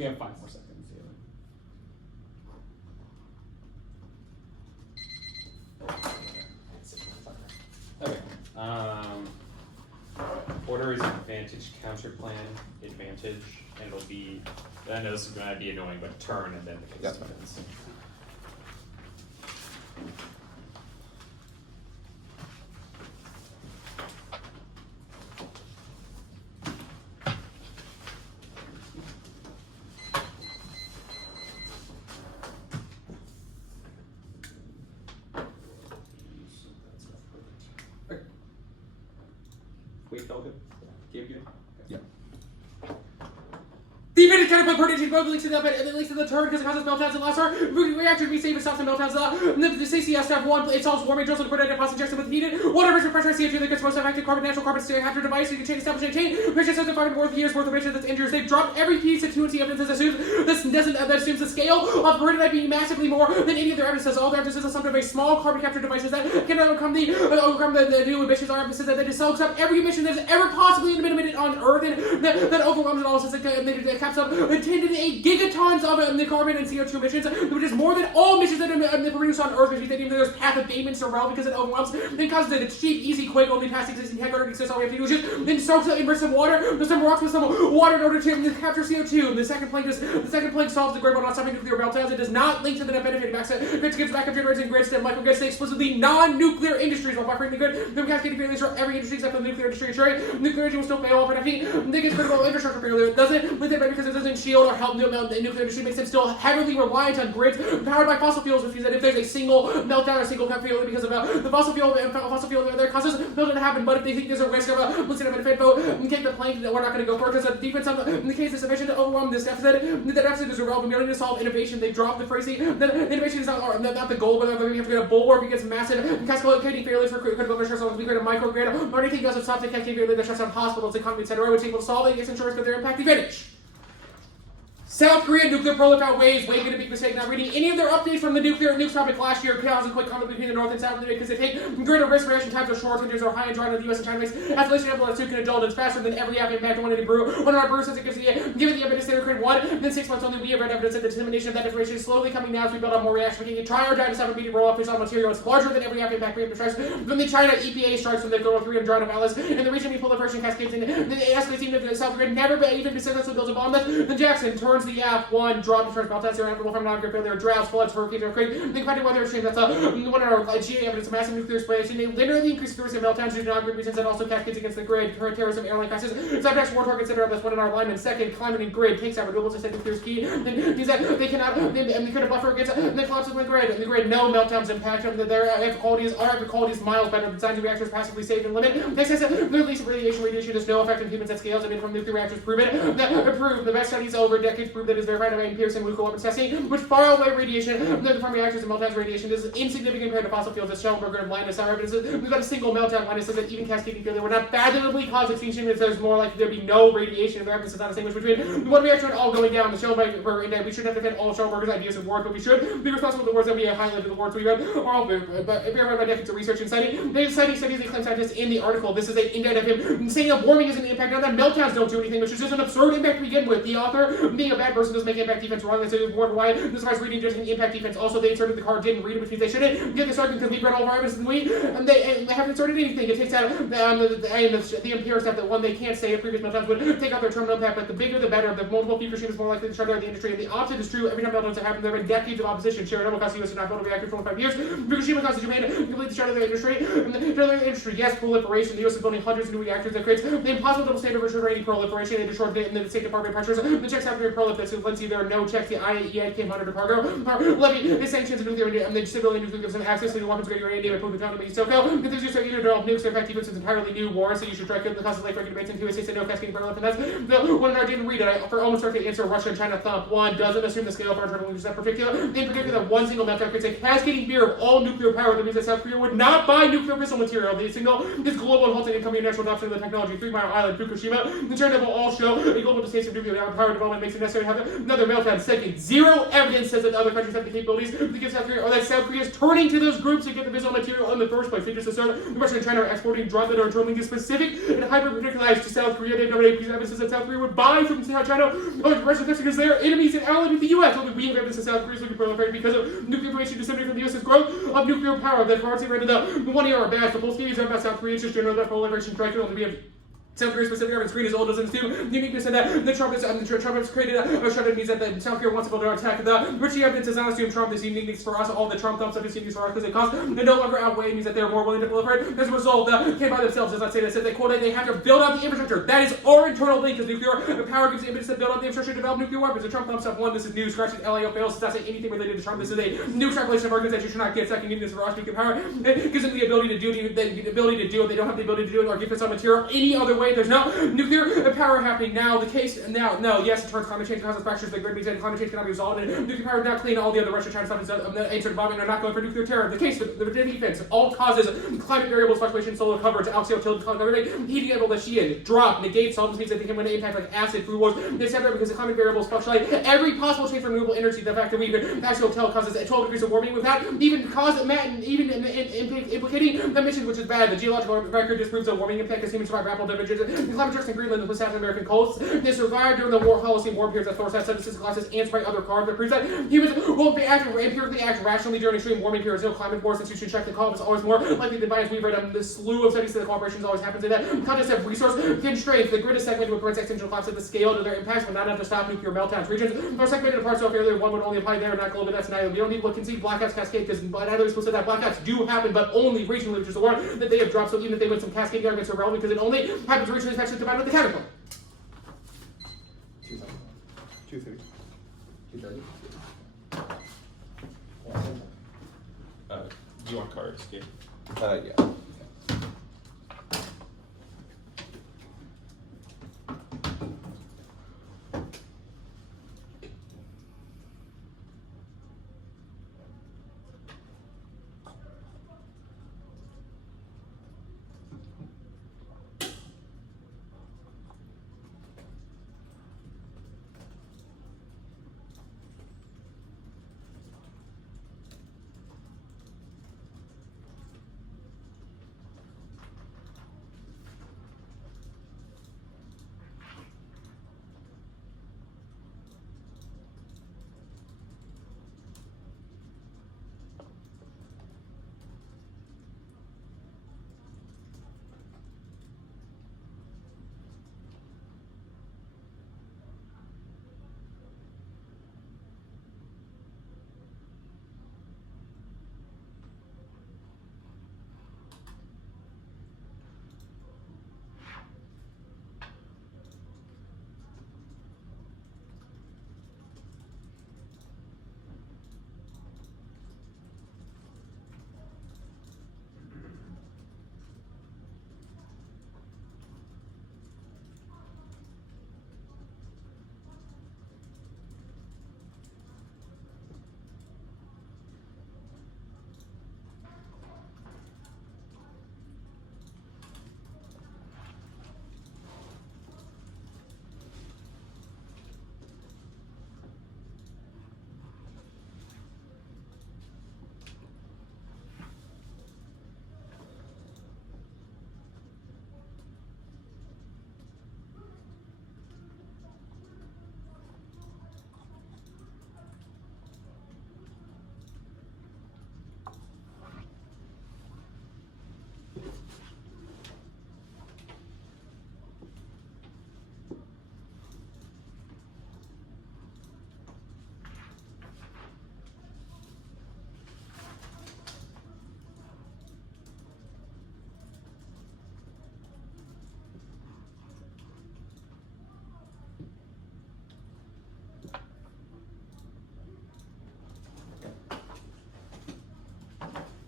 We have 5 more seconds. Okay. Order is advantage, counter plan, advantage, and it'll be. I know this is going to be annoying, but turn and then the case defense. Wait, all good? Gave you? Yeah. The advantage counterplay protege both links to the and then links to the turn because it causes meltdowns and last turn. Reaction to be safe and stops the meltdowns. The CCS step 1, it solves warming drills with protected pulse injection with heated water pressure pressure CO2 that gets most effective natural carbon stay after device. So you can change establish a chain. Mission says 5 worth years worth of mission that's injured. They've dropped every piece of 2 evidence that assumes the scale of prototype being massively more than any of their evidence. All their evidence is assumption of a small carbon capture devices that can overcome the new emissions. Our evidence that it soaks up every emission that is ever possibly emitted on Earth and that overwhelms it all. Since it caps up 10 gigatons of the carbon and CO2 emissions, which is more than all emissions that are produced on Earth, which means that even there's path abatements are relevant because it overwhelms and causes it. It's cheap, easy, quick, only past existing tech already exists. All we have to do is just then soaks it, immerse some water, with some rocks with some water in order to capture CO2. The second plank solves the grid while not stopping nuclear meltdowns. It does not link to the net benefit grids, gives backup generators and grids to microgrids to explicitly non-nuclear industries while buffering the grid. Then cascading failures for every industry except for the nuclear industry. Sure, nuclear energy will still fail, but I think they get critical infrastructure failure. It doesn't with it because it doesn't shield or help the nuclear industry makes them still heavily reliant on grids powered by fossil fuels, which means that if there's a single meltdown or a single failure because of the fossil fuel there causes meltdown to happen, but if they think there's a risk of a listening benefit vote and take the plank that we're not going to go for because the defense of in the case is sufficient to overwhelm this deficit. The deficit is irrelevant. We're going to solve innovation. They drop the phrasing. The innovation is not the goal, but we have to get a bulwark against massive cascading failures for critical infrastructure. We create a microgrid or anything else that stops the cascading failure that shuts down hospitals, economy, etc., which able to solve against insurance but their impact advantage. South Korean nuclear proliferation ways way going to be mistake not reading any of their updates from the nukes topic last year. Chaos and quick conflict between the North and South because they take greater risk reaction times are short, winters are high and dry in the U.S. and China makes escalation of two can adult is faster than every app impact one in a brew. One of our brewers says it gives the evidence they recruit 1, then 6 months only we have read evidence that the dissemination of that information is slowly coming now as we build up more reaction. We can try our die to have a media roll up on material. It's larger than every app impact preemptive strikes. From the China EPA strikes from the Gold 3 and Drone of Alice and the region proliferation cascades in the escalates even if South Korea never even successfully builds a bomb. Then Jackson turns the app 1 drop insurance meltdowns here after from non-grid failure, droughts, floods, hurricanes, earthquakes. The competitive weather extremes, that's one of our GA evidence of massive nuclear explosion. They literally increase frequency of meltdowns due to non-grid reasons that also cascades against the grid, terrorism, airline crisis. Subjects war targets, etc. That's one in our alignment. Second, climate and grid takes out renewables to say nuclear is key. Then means that they cannot, they could buffer against the collapse of the grid. And the grid, no meltdowns impact them. Their AFF quality is miles better. The designs of reactors passively safe and limit. They says that the release of radiation has no effect on humans at scales. I mean, from nuclear reactors, prove it. Approved. The best studies over decades prove that it's verified by Pearson, nuclear weapons testing, which far outweigh radiation. From reactors and meltdowns, radiation is insignificant compared to fossil fuels. As Schellenberger and Linus, our evidence is we've got a single meltdown. Linus says that even cascading failure would not fathomably cause extinction if there's more likely there'd be no radiation. The evidence is not distinguished between one reactor and all going down. The Schellenberger index. We shouldn't have to defend all Schellenberger's ideas and work, but we should be responsible for the words that we have highlighted. The words we read are all verified by decades of research and study. They study studies they claim scientists in the article. This is an indent of him saying that warming isn't the impact. Now that meltdowns don't do anything, which is just an absurd impact to begin with. The author, being a bad person, doesn't make impact defense wrong. That's a word why this is reading just in the impact defense. Also, they inserted the card didn't read it, which means they shouldn't get this argument because we read all of our evidence and they haven't inserted anything. It takes out the empiric step that one they can't say if previous meltdowns would take out their terminal impact, but the bigger the better. The multiple Fukushima is more likely to shut down the industry, and the opposite is true. Every time meltdowns have happened, there have been decades of opposition. Chernobyl cost the US to not build a reactor for 25 years. Fukushima cost Japan to completely shut down the industry. Yes, proliferation. The US is building hundreds of new reactors that creates the impossible double standard for restraining proliferation. They destroyed the State Department pressures. The checks have to be prolif that's Lindsay. There are no checks. The IAEA came under embargo. Levy the sanctions of nuclear and the civilian nuclear gives them access to the weapons grade uranium and prove the economy. So if there's just a either develop nukes, in fact, even it's an entirely new war, so you should try to the cost of life regular debates into USA no cascading barrel. And that's the one I didn't read it. For almost start to answer Russia and China thump. One doesn't assume the scale of our terminal in particular. In particular, that one single meltdown creates a cascading fear of all nuclear power. That means that South Korea would not buy nuclear missile material. The signal is global and halting incoming natural adoption of the technology. 3 Mile Island, Fukushima, the Chernobyl all show a global distaste of nuclear power development makes it necessary to have another meltdown. Second, zero evidence says that other countries have the capabilities to give South Korea, or that South Korea is turning to those groups to get the missile material in the first place. They just assert that Russia and China are exporting drugs that are internally specific and hyper-particularized to South Korea. They have no evidence that South Korea would buy from China or the Russian because they are enemies and allied with the U.S. Only we have evidence that South Korea is looking to proliferate because of nuclear information disseminated from the U.S.'s growth of nuclear power. That parts rated the 1 year are bad. The whole scheme is about South Korea. It's just general that proliferation track could only be South Korea specific evidence screen is old as in too. Uniqueness in that the Trump has created a Trump means that the South Korea wants to build an attack. The Richie evidence does not assume Trump is uniqueness for us. All the Trump thumbs up is uniqueness for us because it costs and no longer outweigh means that they're more willing to proliferate. As a result, came by themselves does not say that. Says they quote it, they have to build up the infrastructure. That is our internal link because nuclear power gives the impetus to build up the infrastructure to develop nuclear weapons. The Trump thumbs up one. This is news. Scratching LAO fails. Does not say anything related to Trump. This is a new extrapolation of arguments that you should not get. Second, uniqueness for us nuclear power. It gives them the ability to do it. The ability to do it. They don't have the ability to do it or give us some material any other way. There's no nuclear power happening now. The case now, no, yes, it turns climate change causes fractures. The grid means that climate change cannot be resolved. And nuclear power is not clean. All the other Russia, China stuff is ancient bombing. They're not going for nuclear terror. The case, the defense, all causes climate variables, fluctuation, solar coverage, axial tilt, everything, heating level, the Sheehan, drop, negate, solve things that they can win an impact like acid, food wars. They separate because the climate variables fluctuate. Every possible change from renewable energy, the fact that we've been axial tilt causes 12 degrees of warming without even implicating emissions, which is bad. The geological record disproves the warming impact as humans survive rapid temperatures. The climate tracks in Greenland and South American coasts. They survived during the Holocene warm periods that Thor has synthesis classes and by other carbon that proves that humans will empirically act rationally during extreme warming periods. No climate wars, since you should check the climate is always more likely than bias. We've read the slew of studies that the cooperations always happens in that context of resource constraints. The grid is segmented with prevents extensional collapse at the scale to their impacts, but not enough to stop nuclear meltdowns. Regions are segmented apart, so if earlier one would only apply there, not global. That's neither. We don't need to concede blackouts cascade because neither is supposed to say that blackouts do happen, but only regionally, which is the word that they have dropped. So even if they win some cascading arguments are relevant because it only happens regionally, especially divided with the chemical. 2:30. 2:30. Do you want cards? Yeah. Yeah.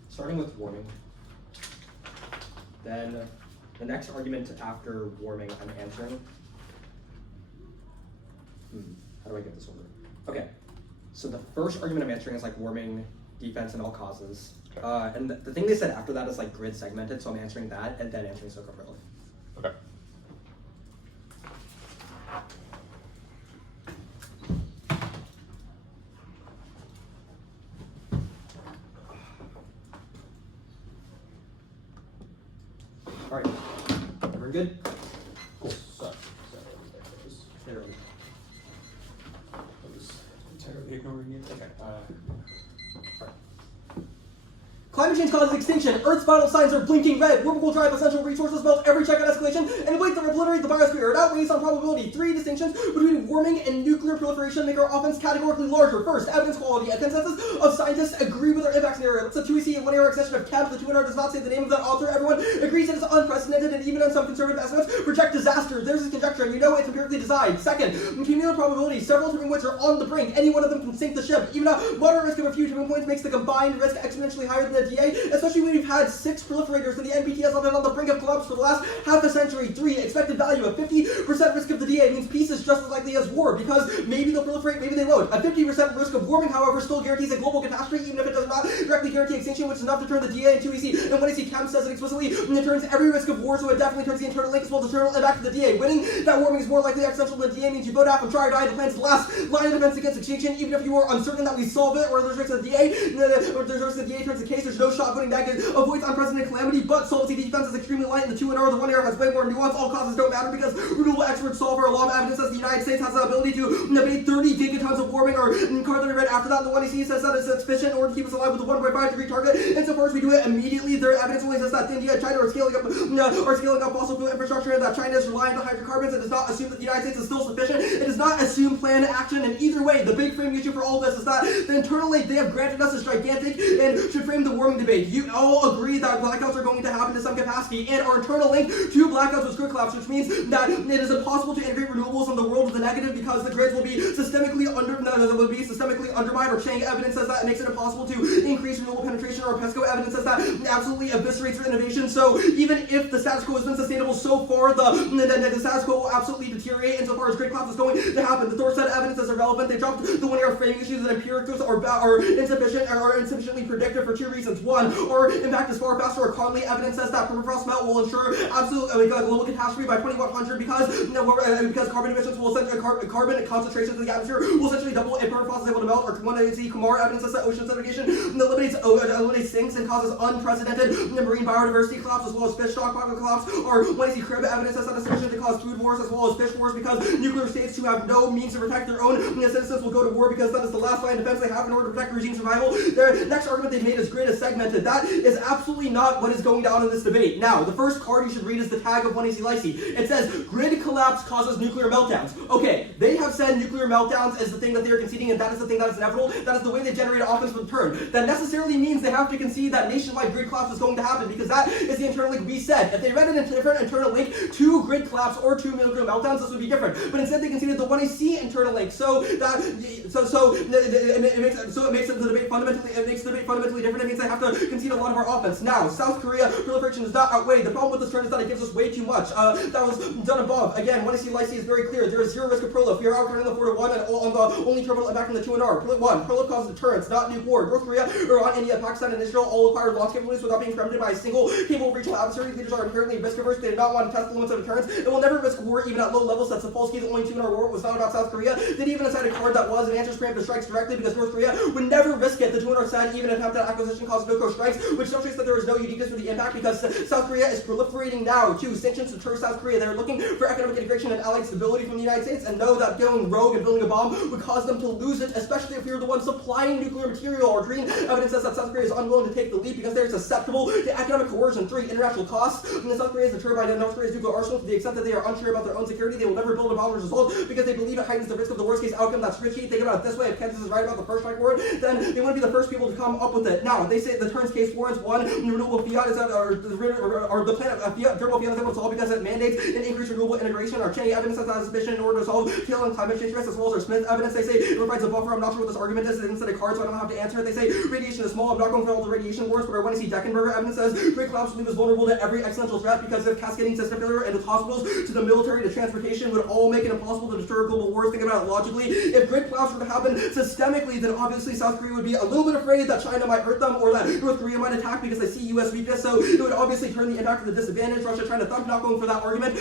Starting with warming. Then the next argument after warming I'm answering. How do I get this order? Okay, so the first argument I'm answering is like warming, defense, and all causes. Okay. And the thing they said after that is like grid segmented, so I'm answering that and then answering SoCo relief. Okay. good? Cool. So there goes. I was entirely ignoring you. Okay. Climate change causes extinction. Earth's vital signs are blinking red. Warp will drive essential resources, melt every check on escalation, and blink that obliterate the biosphere. It outweighs on probability. 3 distinctions between warming and nuclear proliferation make our offense categorically larger. First, evidence quality. A consensus of scientists agree with our impact scenario. It's a 2EC and 1 AR extension of CAP. The 2NR does not say the name of that author. Everyone agrees it is unprecedented, and even on some conservative estimates project disaster. There's a conjecture, and you know it's empirically designed. Second, cumulative probability. Several tipping points are on the brink. Any one of them can sink the ship. Even a moderate risk of a few tipping points makes the combined risk exponentially higher than the DA, especially when we've had 6 proliferators and the NBT has been on the brink of collapse for the last half a century. 3, expected value. A 50% risk of the DA means peace is just as likely as war, because maybe they'll proliferate, maybe they won't. A 50% risk of warming, however, still guarantees a global catastrophe, even if it does not directly guarantee extinction, which is enough to turn the DA into EC. And when I see Camp says it explicitly, it turns every risk of war, so it definitely turns the internal link as well as the internal impact of the DA. Winning that warming is more likely existential than the DA means you vote AFF and try or die. The plan's last line of defense against extinction, even if you are uncertain that we solve it, or there's risk of the DA, or there's risk of the DA turns the case, there's no shot voting that avoids unprecedented calamity, but solvency defense is extremely light, and the 2NR, the 1 AR has way more nuance. All causes don't matter because renewable experts solve our law of evidence says the United States has the ability to abate 30 gigatons of warming, or carbon right after that. The 1EC says that it's sufficient in order to keep us alive with a 1.5 degree target. And so far as we do it immediately, their evidence only says that India and China are scaling up fossil fuel infrastructure, and that China is relying on hydrocarbons. It does not assume that the United States is still sufficient. It does not assume planned action. And either way, the big framing issue for all this is that the internal link they have granted us is gigantic and should frame the warming debate. You all agree that blackouts are going to happen to some capacity, and our internal link to blackouts was grid collapse, which means that it is impossible to integrate renewables in the world with the negative because the grids will be systemically undermined, or Chang evidence says that it makes it impossible to increase renewable penetration, or PESCO evidence says that absolutely eviscerates innovation. So even if the status quo has been sustainable so far, the status quo will absolutely deteriorate insofar as grid collapse is going to happen. The Thorstead evidence is irrelevant. They dropped the 1 AR framing issues, and empiricals are insufficient or insufficiently predictive for 2 reasons. 1, our impact is far faster. Or Conley evidence says that permafrost melt will ensure absolute global catastrophe by 2100 because carbon emissions will carbon concentrations in the atmosphere will essentially double if permafrost is able to melt. Or 1AC Kumar evidence says that ocean acidification eliminates sinks and causes unprecedented marine biodiversity collapse as well as fish stockpile collapse. Or 1AC Crib evidence says that it's sufficient to cause food wars as well as fish wars because nuclear states who have no means to protect their own citizens will go to war because that is the last line of defense they have in order to protect regime survival. Their next argument they've made is grid is segmented. That is absolutely not what is going down in this debate. Now, the first card you should read is the tag of 1AC Lycee. It says, grid collapse causes nuclear meltdowns. Okay, they have said nuclear meltdowns is the thing that they are conceding, and that is the thing that is inevitable. That is the way they generate offense with turn. That necessarily means they have to concede that nationwide grid collapse is going to happen, because that is the internal link we said. If they read a different internal link to grid collapse or to nuclear meltdowns, this would be different. But instead they conceded the 1AC internal link. So it makes the debate fundamentally different. It means they have to concede a lot of our offense. Now, South Korea proliferation does not outweigh. The problem with this turn is that it gives us way too much. That was done above. Again, 1AC Lycee is very clear. There is 0 risk of prolif. We are outturning the 4-1 and on the only terminal impact in the 2NR. Prolif causes deterrence, not nuke war. North Korea, Iran, India, Pakistan, and Israel all acquired launch capabilities without being preempted by a single capable regional adversary. Leaders are inherently risk averse. They do not want to test the limits of deterrence. It will never risk war even at low levels. That's Sapolsky, the only 2NR war was not about South Korea. They even decided a card that was an answer preemptive strikes directly because North Korea would never risk it. The 2NR said even attempted acquisition caused no strikes, which demonstrates that there is no uniqueness for the impact because South Korea is proliferating now. 2, sanctions deter South Korea. They're looking for economic integration and allied stability from the United States and know that going rogue and building a bomb would cause them to lose it, especially if we were the ones supplying nuclear material. Or green evidence says that South Korea is unwilling to take the lead because they're susceptible to economic coercion. 3, international costs. South Korea is deterred by North Korea's nuclear arsenal to the extent that they are unsure about their own security. They will never build a bomb as a result because they believe it heightens the risk of the worst case outcome. That's Richie. Think about it this way: if Kansas is right about the first strike war, then they want to be the first people to come up with it. Now, they say the turns case warrants 1, renewable fiat is or the planet fiat, durable fiat is able to solve because it mandates an increased renewable integration. Our Cheney evidence has that suspicion in order to solve tail and climate change risks, as well as our Smith evidence. They say it provides a buffer. I'm not sure what this argument is. They didn't set a card, so I don't have to answer it. They say radiation is small. I'm not going for all the radiation wars, but I want to see Deckenberger evidence says grid collapse will leave us vulnerable to every existential threat because of cascading system failure and with hospitals to the military to transportation would all make it impossible to deter global wars. Think about it logically. If grid collapse were to happen systemically, then obviously South Korea would be a little bit afraid that China might hurt them, or that North Korea might attack because they see U.S. weakness, so it would obviously turn the impact to the disadvantage. Russia trying to thump, not going for that argument.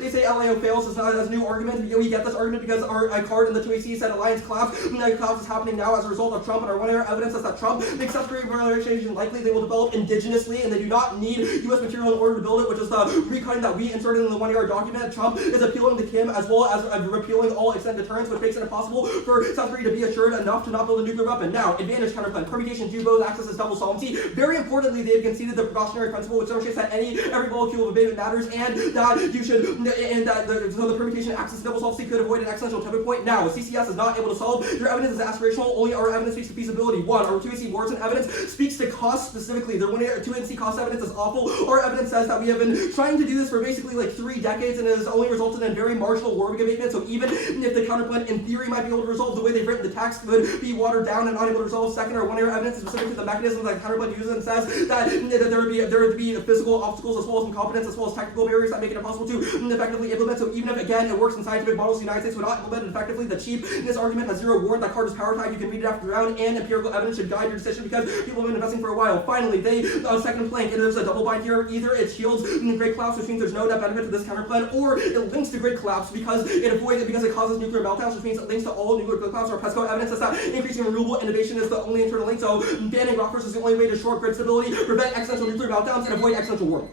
They say LAO fails as a new argument. We get this argument because our card in the 2AC said alliance collapse. Collapse is happening now as a result of Trump, and our one-air evidence is that Trump makes South Korea relations likely they will develop indigenously, and they do not need U.S. material in order to build it, which is the recutting that we inserted in the one-year document. Trump is appealing to Kim as well as repealing all extended deterrence, which makes it impossible for South Korea to be assured enough to not build a nuclear weapon. Now, advantage counterplan. Permutation do both access as double solvency. Very importantly, they've conceded the precautionary principle, which demonstrates that every molecule of abatement matters, and that you should, and that the permutation access double solvency could avoid an existential tipping point. Now, CCS is not able to solve. Their evidence is aspirational. Only our evidence speaks to feasibility. One, our 2AC Morrison evidence speaks to cost specifically. Their 2AC cost evidence is awful. Our evidence says that we have been trying to do this for basically like 3 decades, and it has only resulted in very marginal warming abatement. So even if the counterplan in theory might be able to resolve the way they've written the tax could be watered down and not able to resolve. Second, our one-year evidence is specific to the mechanism that counterplan uses and says that there would be physical obstacles as well as incompetence as well as technical barriers that make it impossible to effectively implement. So even if again it works in scientific models, the United States would not implement it effectively. The cheapness argument has zero warrant. That card is power tied. You can read it after the round, and empirical evidence should guide your decision because people have been investing for a while. Finally, they second plank, and there's a double bind here. Either it shields grid collapse, which means there's no net benefit to this counterplan, or it links to grid collapse because it causes nuclear meltdowns, which means it links to all nuclear grid collapse. Our PESCO evidence is that increasing renewable innovation is the only internal link. So banning rockers is the only way to short grid stability, prevent accidental nuclear meltdowns, and avoid accidental warming.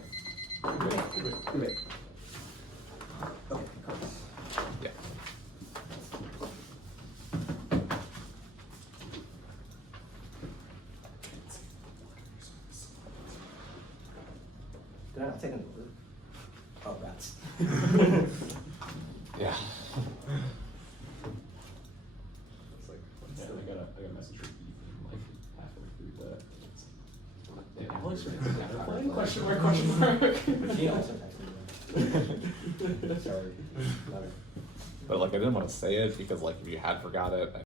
Yeah. Did I not take an order? Oh, rats. Yeah. I got a message from Ethan like halfway through the. Question mark. She also texted me. Sorry. But like I didn't want to say it because like if you had forgot it,